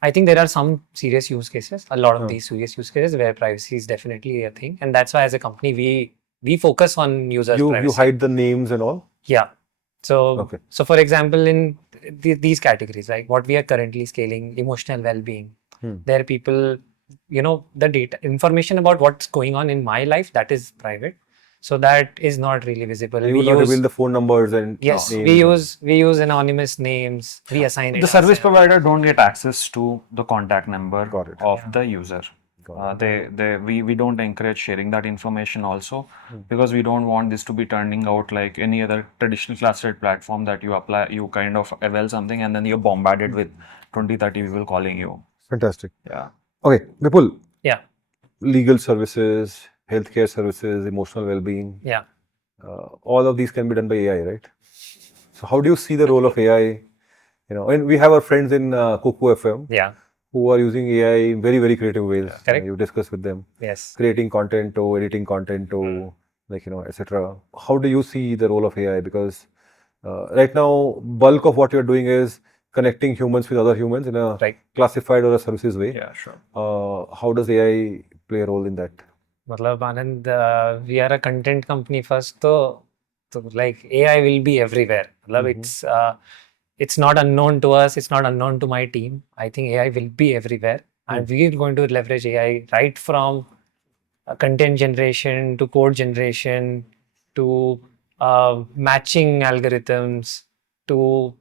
I think there are some serious use cases a lot of these serious use cases where privacy is definitely a thing and that's why as a company we focus on users You privacy hide the names and all. Yeah. So, Okay. so for example, in these categories, like what we are currently scaling, emotional well-being, there are people, you know, the data information about what's going on in my life that is private, so that is not really visible. You would not reveal the phone numbers and yes, names. we use anonymous names. We assign it. The service provider don't get access to the contact number Got it. of the user. We don't encourage sharing that information also because we don't want this to be turning out like any other traditional classified platform that you apply, you kind of avail something and then you're bombarded with 20-30 people calling you. Fantastic. Yeah. Okay, Vipul, Yeah, legal services, healthcare services, emotional well-being, yeah. all of these can be done by AI, right? So how do you see the role of AI? You know, and we have our friends in Kuku FM Yeah. who are using AI in very, very creative ways. Correct. You discuss with them, Yes. creating content to editing content to like, you know, etc. How do you see the role of AI? Because right now, bulk of what you're doing is connecting humans with other humans in a Right. classified or a services way. Yeah, sure. How does AI play a role in that? मतलब आनंद we are a content company first तो like AI will be everywhere मतलब it's not unknown to us it's not unknown to my team I think AI will be everywhere and we're going to leverage AI right from content generation to code generation to matching algorithms to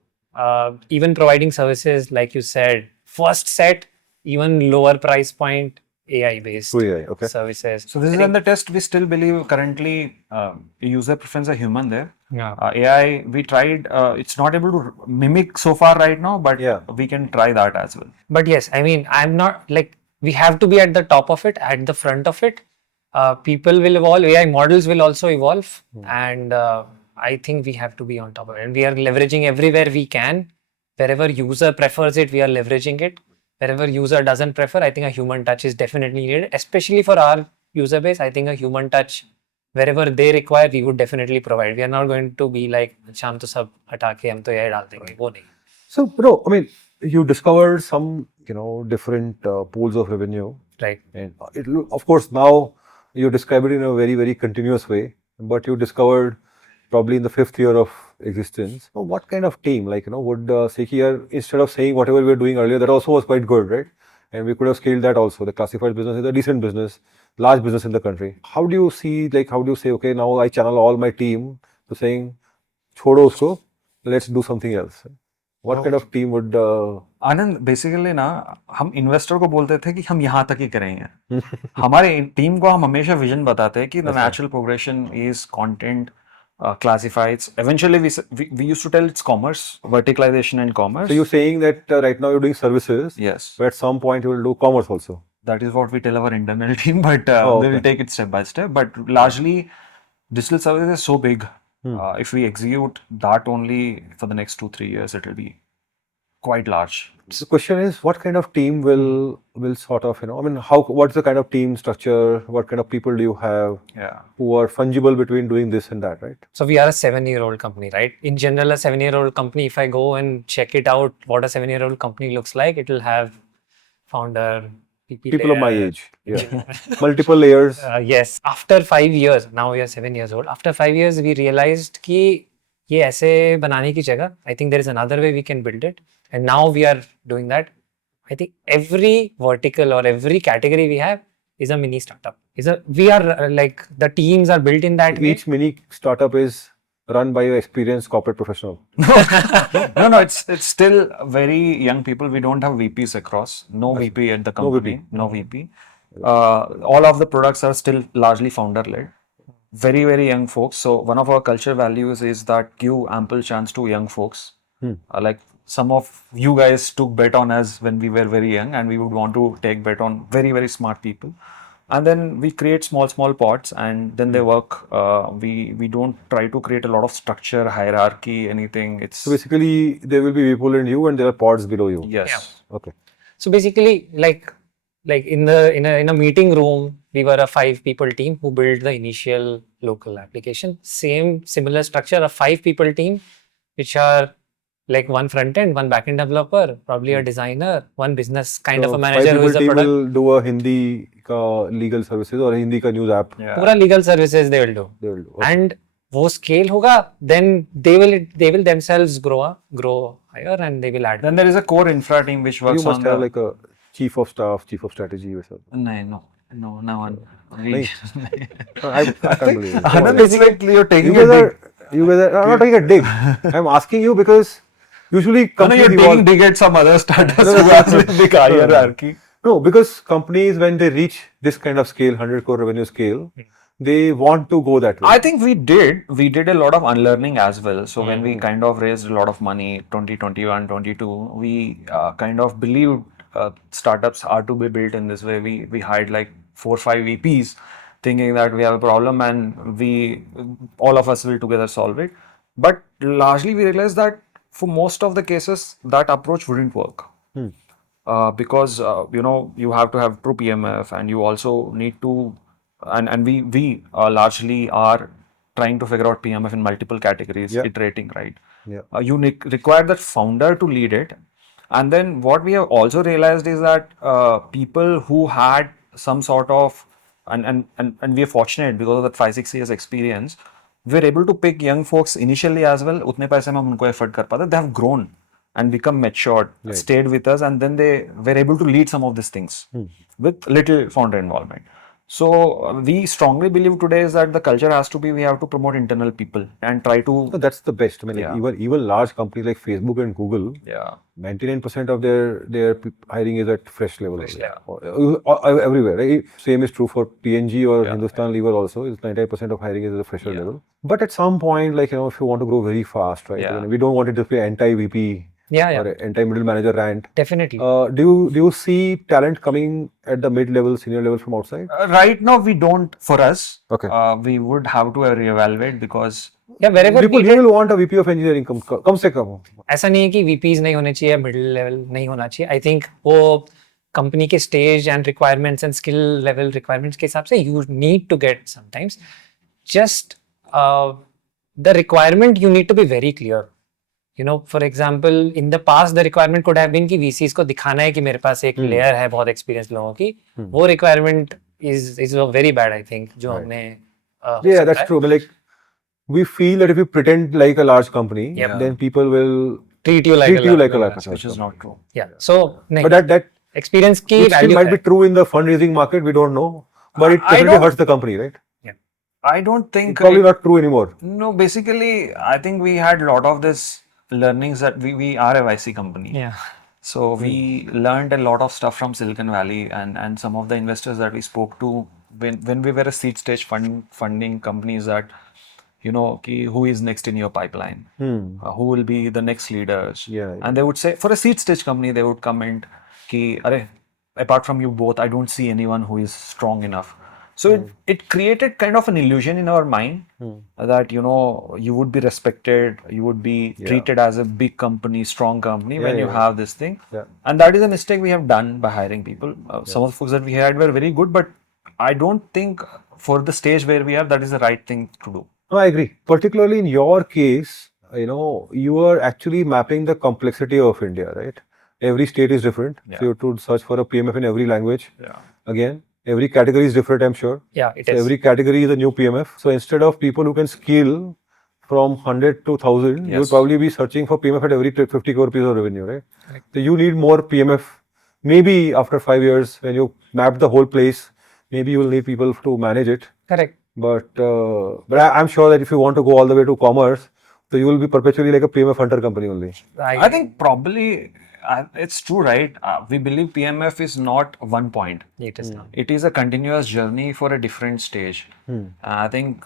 even providing services like you said first set even lower price point AI based Through AI, okay. services. So this is in the test. We still believe currently user preference are human there. Yeah. AI we tried. It's not able to mimic so far right now, but Yeah. we can try that as well. But yes, I mean, I'm not like we have to be at the top of it, at the front of it. People will evolve, AI models will also evolve, and I think we have to be on top of it. And we are leveraging everywhere we can. Wherever user prefers it, we are leveraging it. Wherever user doesn't prefer, I think a human touch is definitely needed, especially for our user base. I think a human touch, wherever they require, we would definitely provide. We are not going to be like, "Sham to sab hata ke hum to AI डाल देंगे." वो नहीं. So, bro, I mean, you discovered some, you know, different pools of revenue. Right. And of course, now you describe it in a very, very continuous way, but you discovered probably in the 5th year of existence. So what kind of team, like, you know, would say here, instead of saying whatever we were doing earlier, that also was quite good, right? And we could have scaled that also. The classified business is a decent business, large business in the country. How do you see, like, how do you say, okay, now I channel all my team to saying, छोड़ो उसको, let's do something else. What kind of team would... Anand basically ना हम investor को बोलते थे कि हम यहाँ तक ही करेंगे हमारे टीम को हम हमेशा विजन बताते हैं कि the natural progression is content classifieds eventually we used to tell it's commerce verticalization and commerce. So you're saying that right now you're doing services, yes, but at some point you will do commerce also. That is what we tell our internal team, but we will take it step by step. But largely digital services is so big. If we execute that only for the next 2-3 years, it will be quite large. So the question is, what kind of team will sort of, you know, I mean, what's the kind of team structure? What kind of people do you have who are fungible between doing this and that, right? So we are a 7-year-old company, right? In general, a 7-year-old company, if I go and check it out, what a 7-year-old company looks like, it will have founder, people of my age, multiple layers. Yes. After 5 years, now we are 7 years old. After 5 years, we realized कि ये ऐसे बनाने की जगह, I think there is another way we can build it. And now we are doing that. I think every vertical or every category we have, is a mini startup. We are like the teams are built in that way. Each mini startup is run by an experienced corporate professional. No, it's still very young people. We don't have VPs across. No VP at the company. No VP. All of the products are still largely founder led. Very, very young folks. So one of our culture values is that give ample chance to young folks. Like some of you guys took bet on us when we were very young, and we would want to take bet on very, very smart people. And then we create small pods, and then they work. We don't try to create a lot of structure, hierarchy, anything. It's So basically, there will be people and you, and there are pods below you. yes. Okay. So basically, like in a meeting room, we were a 5 people team who built the initial local application. Similar structure, a 5 people team, which are like one front end, one back end developer, probably a designer, one business kind of a manager who is a team product. will do a Hindi ka legal services or a Hindi ka news app. Yeah. Pura legal services they will do. They will do. Okay. And वो scale होगा, then they will themselves grow higher and they will add. Then there is a core infra team which works You must on have the. like a chief of staff, chief of strategy or something. No one. Nahi. I can't believe it. Anand, it's like you're taking You a guys dig. are I'm not taking a dig. I'm asking you because usually No, companies you're evolve. taking dig at some other startups who has with big hierarchy. No, because companies, when they reach this kind of scale, 100 crore revenue scale, they want to go that way. I think we did a lot of unlearning as well. So when we kind of raised a lot of money, 2021, 22, we kind of believed startups are to be built in this way. We hired like 4 or 5 VPs thinking that we have a problem and all of us will together solve it. But largely we realized that for most of the cases, that approach wouldn't work. Because you have to have true PMF, and you also need to, and we largely are trying to figure out PMF in multiple categories, iterating, right? Yeah. You require that founder to lead it, and then what we have also realized is that people who had some sort of, and we are fortunate because of that 5-6 years experience, we're able to pick young folks initially as well. उतने पैसे में हम उनको afford कर पाते. They have grown and become matured, stayed with us, and then they were able to lead some of these things with little founder involvement. So we strongly believe today is that the culture has to be, we have to promote internal people and try to. So that's the best. I mean, like even large companies like Facebook and Google, 99% of their hiring is at fresh level. Everywhere. Right? Same is true for PNG or Hindustan Lever also. Is 99% of hiring is at the fresher level. But at some point, like if you want to grow very fast, right? I mean, we don't want it to be anti-VP. Or anti-middle manager rant. Definitely. Do you see talent coming at the mid-level, senior level from outside? Right now, we don't. For us, Okay. We would have to reevaluate because. Wherever People will want a VP of engineering कम से कम. ऐसा नहीं है कि VPs नहीं होने चाहिए, middle level नहीं होना चाहिए. I think वो company के stage and requirements and skill level requirements के हिसाब से you need to get sometimes. Just the requirement you need to be very clear. For example, in the past, the requirement could have been कि VCs को दिखाना है कि मेरे पास एक layer है बहुत experienced लोगों की. वो requirement is very bad, I think, जो हमने. Yeah, that's true. But like, we feel that if you pretend like a large company, then people will treat you like a large company. Which is not true. Yeah. So, but that experience की it still value might be true in the fundraising market. We don't know, but it definitely hurts the company, right? I don't think. It's probably not true anymore. No, basically, I think we had a lot of this learnings that we are a YC company. Yeah. So we learned a lot of stuff from Silicon Valley and some of the investors that we spoke to when we were a seed stage funding companies that, who is next in your pipeline? Who will be the next leaders? And they would say, for a seed stage company, they would comment, apart from you both, I don't see anyone who is strong enough. So it created kind of an illusion in our mind that, you would be respected, you would be treated as a big company, strong company when you have this thing. And that is a mistake we have done by hiring people. Some of the folks that we hired were very good, but I don't think for the stage where we are, that is the right thing to do. No, I agree. Particularly in your case, you are actually mapping the complexity of India, right? Every state is different. So you have to search for a PMF in every language. Again. Every category is different, I'm sure. Yeah, it is. Every category is a new PMF. So instead of people who can scale from 100 to 1000, you will probably be searching for PMF at every 50 crore rupees of revenue, right? So you need more PMF. Maybe after 5 years, when you map the whole place, maybe you will need people to manage it. Correct. But I'm sure that if you want to go all the way to commerce, so you will be perpetually like a PMF hunter company only. I think probably it's true, right? We believe PMF is not one point. It is not. It is a continuous journey for a different stage. I think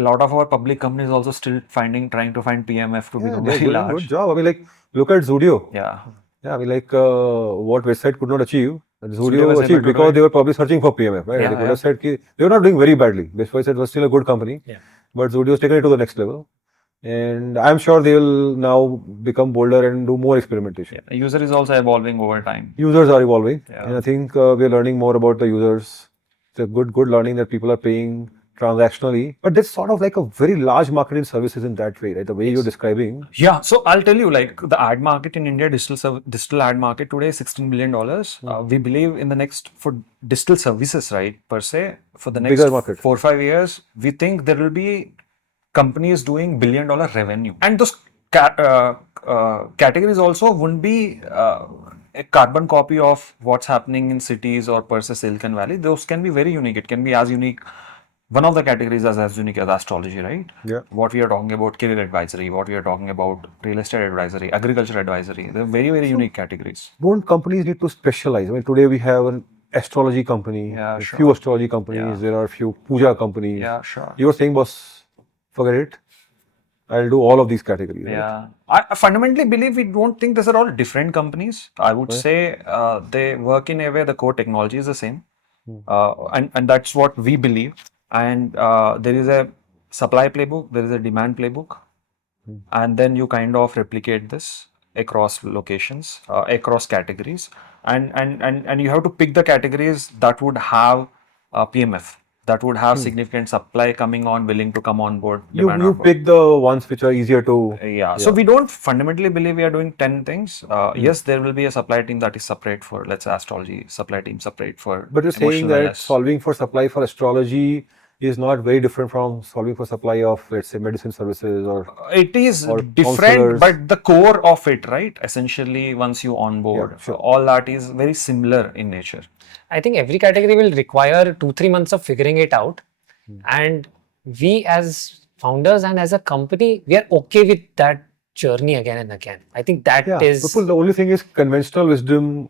a lot of our public companies also still trying to find PMF to become they're very doing a large. good job. I mean, like, look at Zudio. Yeah. Yeah, I mean, like, what website could not achieve, Zudio was Zudio able achieved to do because it. they were probably searching for PMF, right? Yeah, They could yeah. have said they were not doing very badly. Best Buy said was still a good company, Yeah. but Zudio's taken it to the next level. And I'm sure they will now become bolder and do more experimentation. The user is also evolving over time. Users are evolving, Yeah. and I think we're learning more about the users. It's a good learning that people are paying transactionally, but there's sort of like a very large market in services in that way, right? The way you're describing. Yeah, so I'll tell you, like the ad market in India, digital ad market today is $16 billion. We believe in the next for digital services, right, per se, for the next Bigger market. 4 or 5 years, we think there will be companies doing $1 billion revenue, and those categories also wouldn't be a carbon copy of what's happening in cities or per se Silicon Valley. Those can be very unique. It can be as unique. One of the categories is as unique as astrology, right? Yeah. What we are talking about, career advisory, what we are talking about, real estate advisory, agriculture advisory. They're very, very unique categories. Don't companies need to specialize? I mean, today we have an astrology company, Yeah, a sure. few astrology companies, Yeah. there are a few puja companies. Yeah, sure. You were saying, boss, forget it. I'll do all of these categories. Right? Yeah, I fundamentally believe we don't think these are all different companies. I would say they work in a way the core technology is the same, and that's what we believe. And there is a supply playbook, there is a demand playbook, and then you kind of replicate this across locations, across categories, and you have to pick the categories that would have PMF. That would have significant supply coming on, willing to come on board. You demand on board. pick the ones which are easier to. Yeah. So we don't fundamentally believe we are doing 10 things. Yes, there will be a supply team that is separate for, let's say, astrology, supply team separate for. But you're saying emotional that wellness. solving for supply for astrology is not very different from solving for supply of, let's say, medicine services or. It is or different, counselors. but the core of it, right? Essentially, once you onboard, Yeah, sure. all that is very similar in nature. I think every category will require 2-3 months of figuring it out. And we as founders and as a company, we are okay with that journey again and again. I think that is. Vipul, the only thing is conventional wisdom,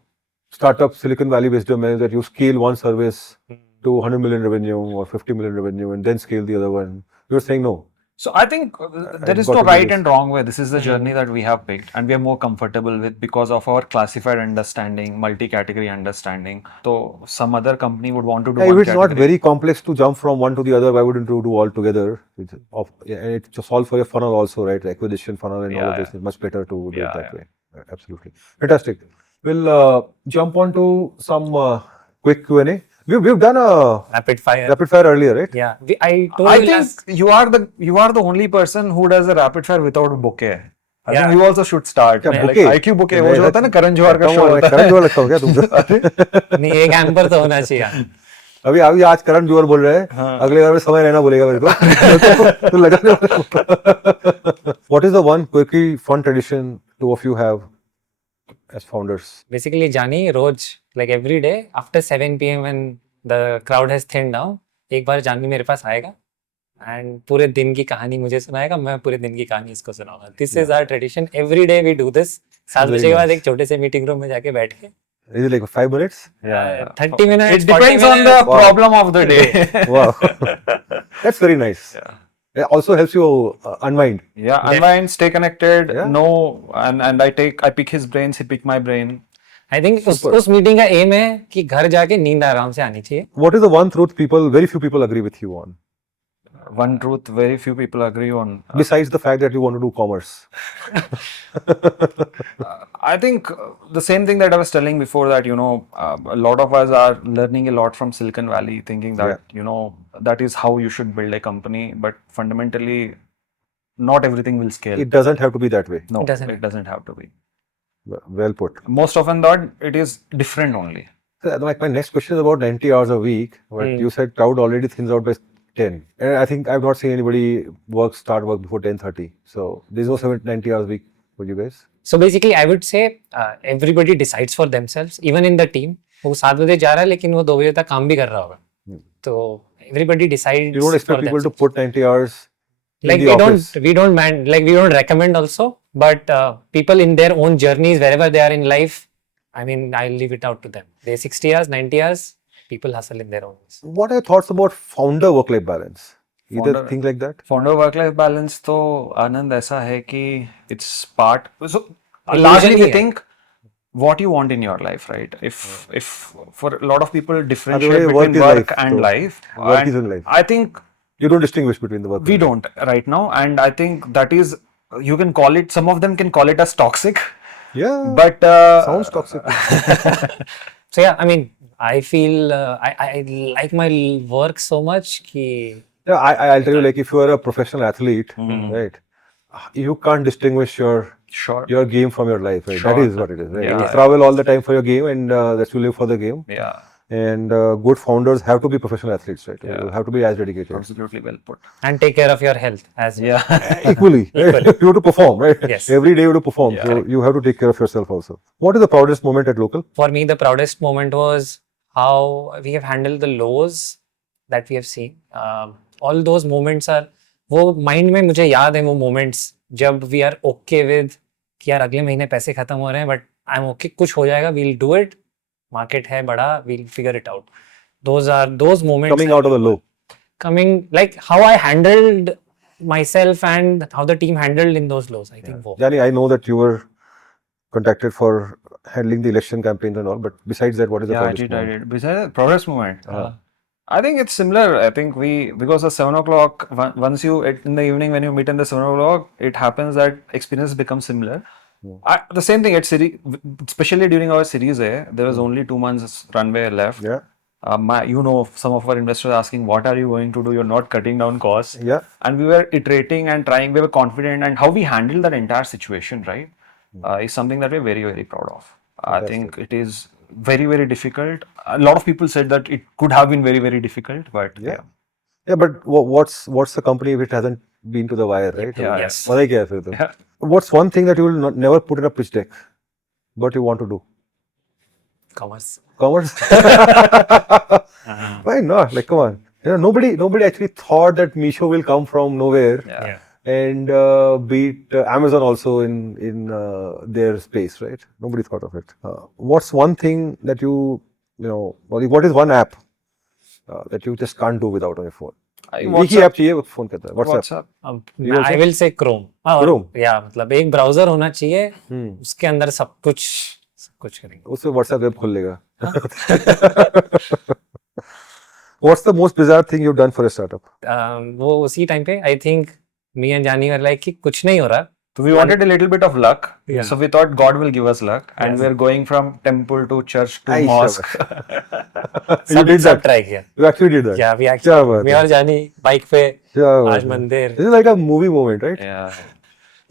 startup Silicon Valley wisdom is that you scale one service to 100 million revenue or 50 million revenue and then scale the other one. You're saying no. So I think there is got no to do right this. and wrong way. This is the journey that we have picked, and we are more comfortable with because of our classified understanding, multi-category understanding. So some other company would want to do If one it's not category. very complex to jump from one to the other, why wouldn't you do all together? And it to solve for your funnel also, right? The acquisition funnel and all of Yeah, this is much better to do it that Yeah. way. Absolutely. Fantastic. We'll jump on to some quick Q&A. We've done a Rapid fire. rapid fire earlier, right? Yeah. I told I you think last. you are the only person who does a rapid fire without a bouquet. I Yeah. think you also should start. क्या, Like bouquet? IQ bouquet वो जो होता है ना करण जौहर का लगता show हूँ, होता करण है. जोहर लगता हूँ क्या तुमको? नहीं, एक हैम्पर तो होना चाहिए. अभी आज करण जोहर बोल रहे हैं, अगले बार में समय रहना बोलेगा मेरे को. तो लगा. What is the one quirky fun tradition two of you have as founders? Basically, Jani, rose, like every day, after 7 p.m. when the crowd has thinned down, एक बार जानी मेरे पास आएगा and पूरे दिन की कहानी मुझे सुनाएगा, मैं पूरे दिन की कहानी इसको सुनाऊंगा. This is our tradition. Every day we do this. 7 बजे के बाद एक छोटे से मीटिंग रूम में जाके बैठ के Is it like 5 minutes? 30 minutes. It depends 40 on the minutes. problem of the day. Wow. That's very nice. It also helps you unwind. Yeah, unwind, stay connected. Yeah. No, and I pick his brains, he pick my brain. I think उस meeting का M है कि घर जाके नींद आराम से आनी चाहिए. What is the one truth very few people agree with you on? One truth very few people agree on. Besides the fact that you want to do commerce. I think the same thing that I was telling before, that a lot of us are learning a lot from Silicon Valley, thinking that that is how you should build a company, but fundamentally not everything will scale. It doesn't have to be that way. No, doesn't. it doesn't have to be. Well put. Most often that it is different only. So, my next question is about 90 hours a week, but you said crowd already thins out by 10. And I think I've not seen anybody start work before 10:30. So there's no 90 hours a week for you guys. So basically, I would say everybody decides for themselves, even in the team. वो 7 बजे जा रहा है लेकिन वो 2 बजे तक काम भी कर रहा होगा. तो everybody decides You don't expect for people to themselves. put 90 hours in Like the office. we don't recommend also, but people in their own journeys wherever they are in life, I mean, I'll leave it out to them. They 60 hours, 90 hours, people hustle in their own ways. What are your thoughts about founder work-life balance? Either Founder- think like that? Founder work life balance तो आनंद ऐसा है कि it's part so Illusion largely he they है. think what you want in your life, right? If for a lot of people Otherwise, differentiate work between is work life, and so life, work and is in life. I think You don't distinguish between the work. we and life. don't right now, and I think that is, you can call it, some of them can call it as toxic, Yeah. but Sounds toxic. So yeah, I mean, I feel I like my work so much ki Yeah, I'll tell you, like, if you are a professional athlete, right, you can't distinguish sure, your game from your life, right? That Sure. is what it is, right? Yeah, You travel all the time for your game, and that you live for the game. yeah, And good founders have to be professional athletes, right? You Yeah. have to be as dedicated. absolutely well put. and take care of your health as well. Yeah. Equally, right? Equally. You have to perform, right? Yes. Every day you have to perform, Yeah. so you have to take care of yourself also. What is the proudest moment at Local? For me, the proudest moment was how we have handled the lows that we have seen. All those moments are, वो mind में मुझे याद है वो moments जब we are okay with कि यार अगले महीने पैसे खत्म हो रहे हैं but I'm okay, कुछ हो जाएगा, we'll do it. Market है बड़ा, we'll figure it out. Those are those moments. Coming out of the low. Coming, like how I handled myself and how the team handled in those lows. I think वो. Jani, I know that you were contacted for handling the election campaigns and all, but besides that, what is the Yeah, I proudest did. moment? Besides the proudest moment, I think it's similar. I think because of 7 o'clock, once you, in the evening when you meet in the 7 o'clock, it happens that experience becomes similar. The same thing at City, especially during our Series A, there was only 2 months runway left. Yeah. Some of our investors asking, what are you going to do? You're not cutting down costs. Yeah. And we were iterating and trying, we were confident, and how we handled that entire situation, right, is something that we're very, very proud of. I think it is very, very difficult. A lot of people said that it could have been very, very difficult, but Yeah. Yeah, but what's the company which hasn't been to the wire, right? Yeah, Yes. मजा ही क्या है फिर तो? Yeah. What's one thing that you will never put in a pitch deck, but you want to do? Commerce. Commerce? Why not? Like, come on. You know, nobody actually thought that Meesho will come from nowhere Yeah. and beat Amazon also in their space, right? Nobody thought of it. What's one thing that you know? What is one app that you just can't do without on your phone? एक ही app चाहिए phone करता है WhatsApp. WhatsApp. I will say Chrome. Chrome. Yeah, मतलब एक browser होना चाहिए, उसके अंदर सब कुछ करेंगे. उससे WhatsApp वेब खोल लेगा. What's the most bizarre thing you've done for a startup? वो उसी टाइम पे I think me and Jani were like कि कुछ नहीं हो रहा. So we wanted a little bit of luck. Yeah. So we thought God will give us luck, and Yes. we're going from temple to church to Aye, mosque. You did सब that. try किया. You actually did that. Yeah, we क्या actually, बात me है? और Jani bike पे क्या बात आज है? मंदिर. This is like a movie moment, right? Yeah.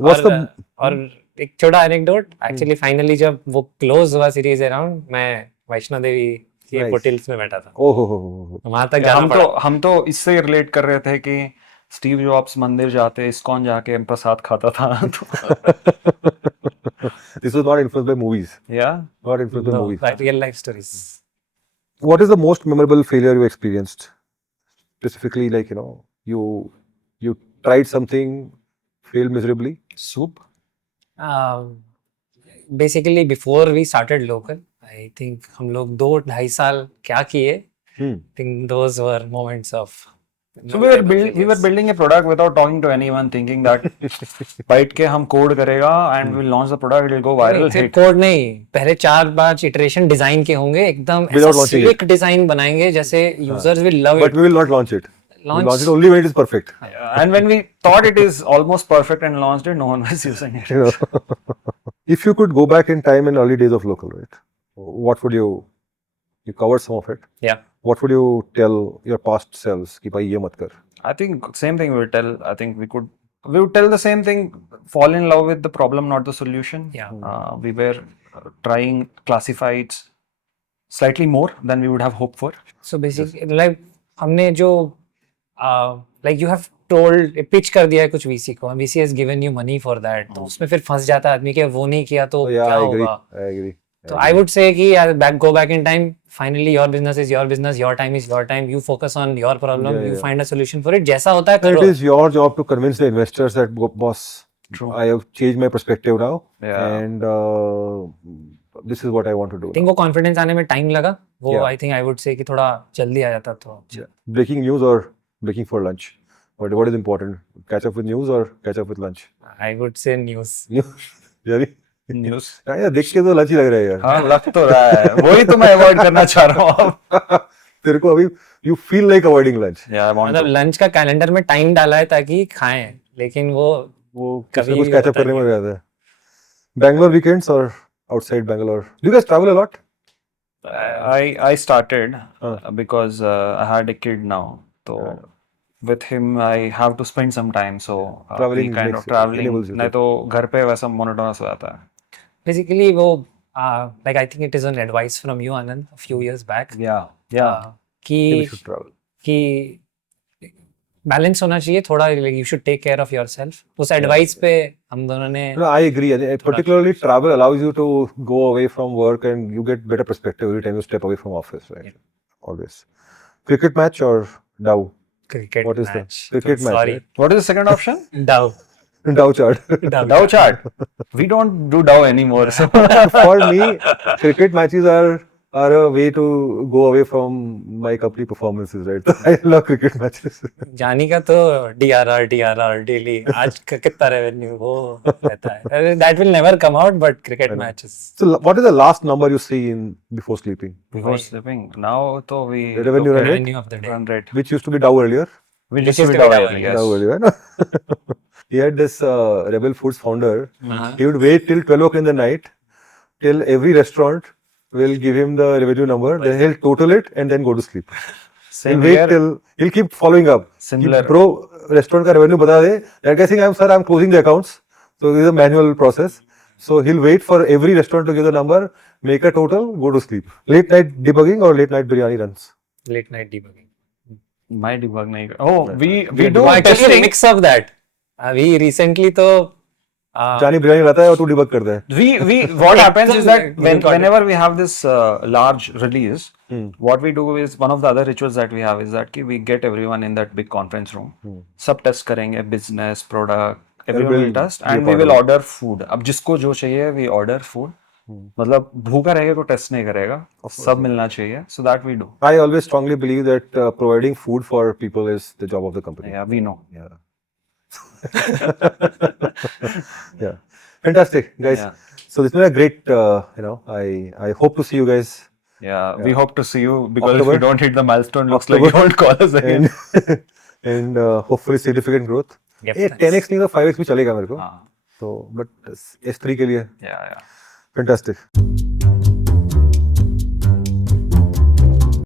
What's और, the और एक छोटा एनेक्डोट, एक्चुअली फाइनली जब वो क्लोज हुआ सीरीज अराउंड, मैं वैष्णो देवी के Nice. होटल्स में बैठा था. oh वहां तक जाना पड़ा. हम तो इससे रिलेट कर रहे थे कि स्टीव जॉब्स मंदिर जाते, इस्कॉन जाके प्रसाद खाता था. this was not influenced by movies. Yeah. Not influenced by No, movies. like real life stories. What is the most memorable failure you experienced? Specifically, like, you know, you tried something, failed miserably. Soup. Basically before we started local, I think हम लोग 2-2.5 साल क्या किए. I think those were moments of. So we were building a product without talking to anyone, thinking that बैठ के हम code करेगा and we'll launch the product, it'll go viral. फिर hit. कोड नहीं, पहले 4-5 इटरेशन डिजाइन के होंगे, एकदम Without ऐसा launching slick डिजाइन बनाएंगे जैसे users will love But it. we will not launch it. Launch- We'll launch it only when it is perfect. And when we thought it is almost perfect and launched it, no one was using it. You know, if you could go back in time in early days of local, right? What would you covered some of it. Yeah. What would you tell your past selves? कि भाई ये मत कर. I think same thing we would tell. I think we would tell the same thing. Fall in love with the problem, not the solution. Yeah. We were trying classifieds slightly more than we would have hoped for. So basically, like हमने जो like you have told pitch कर दिया है कुछ VC को, VC has given you money for that, तो उसमें फिर फंस जाता है आदमी कि वो नहीं किया तो So yeah, क्या I agree. होगा. I agree. So I would say कि यार go back in time. Finally, your business is your business. Your time is your time. You focus on your problem. Yeah, you yeah. find a solution for it. जैसा होता है And it करो. is your job to convince the investors that, boss, True. I have changed my perspective now, Yeah. and this is what I want to do I think now. वो confidence आने में time लगा. वो Yeah. I think I would say कि थोड़ा जल्दी आ जाता तो. Breaking news or breaking for lunch? What is important? Catch up with news or catch up with lunch? I would say news. Jani? News यार देख के तो लंच ही लग रहा है यार. हाँ लग तो रहा है वही तो मैं अवॉइड करना चाह रहा हूँ अब तेरे को अभी you feel like avoiding lunch. Yeah, I want मतलब to. लंच का कैलेंडर में टाइम डाला है ताकि खाएं लेकिन वो कुछ कभी ना कुछ भी catch up होता करने नहीं में भी आता है. Bangalore weekends or outside Bangalore? Do you guys travel a lot? I started Huh. because I had a kid now. So with him I have to spend some time. So Traveling he kind makes of traveling. enables you नहीं to. तो घर पे वैसा monotonous हो जाता है. Basically वो like I think it is an advice from you Anand a few years back. Yeah. Maybe we कि should travel. बैलेंस होना चाहिए थोड़ा. You should take care of yourself. उस एडवाइस पे हम दोनों ने No, I agree. And particularly travel allows you to go away from work and you get better perspective every time you step away from office, right? Yeah. Always. Cricket match or Dow? Cricket What is the match. cricket match? Sorry. What is the second option? Dow. Dow chart. Dow chart. We don't do Dow anymore. So For me, cricket matches are a way to go away from my company performances, right? I love cricket matches. जानी का तो DRR daily आज कितना revenue वो रहता है. That will never come out but cricket matches. So, what is the last number you see in before sleeping? before sleeping, now to we The revenue look run at rate? Revenue of the day. run rate. Which used to be Dow earlier. We Which just is do the Dow Dow early, early, yes. Dow earlier, no? He had this Rebel Foods founder. He would wait till 12 o'clock in the night, till every restaurant will give him the revenue number. Then he'll total it and then go to sleep. Same He'll wait here. till he'll keep following up. Similar. Bro, restaurant का revenue बता दे. They're guessing I'm closing the accounts. So this is a manual process. So he'll wait for every restaurant to give the number, make a total, go to sleep. Late night debugging or late night biryani runs. Late night debugging. My debug nahi. Oh, we We do actually testing. mix of that. We recently तो जानी बिरयानी लाता है और तू debug करता है. We what happens is that We got it. whenever we have this large release, what we do is one of the other rituals that we have is that we get everyone in that big conference room. सब test करेंगे business, product, everyone will will test be a and we part will of order food. अब जिसको जो चाहिए we order food. मतलब भूखा रहेगा तो टेस्ट नहीं करेगा. सब मिलना चाहिए. So that we do. I always strongly believe that providing food for people is the job of the company. Yeah, we know. Yeah. Yeah. Fantastic, guys. Yeah. So this has been a great, I hope to see you guys. Yeah, we hope to see you because if October. you don't hit the milestone, looks like you October. won't call us again. And hopefully significant growth. Yep, ये 10x नहीं तो 5x भी चलेगा मेरे को. हाँ. So, but S3 के लिए Yeah. fantastic.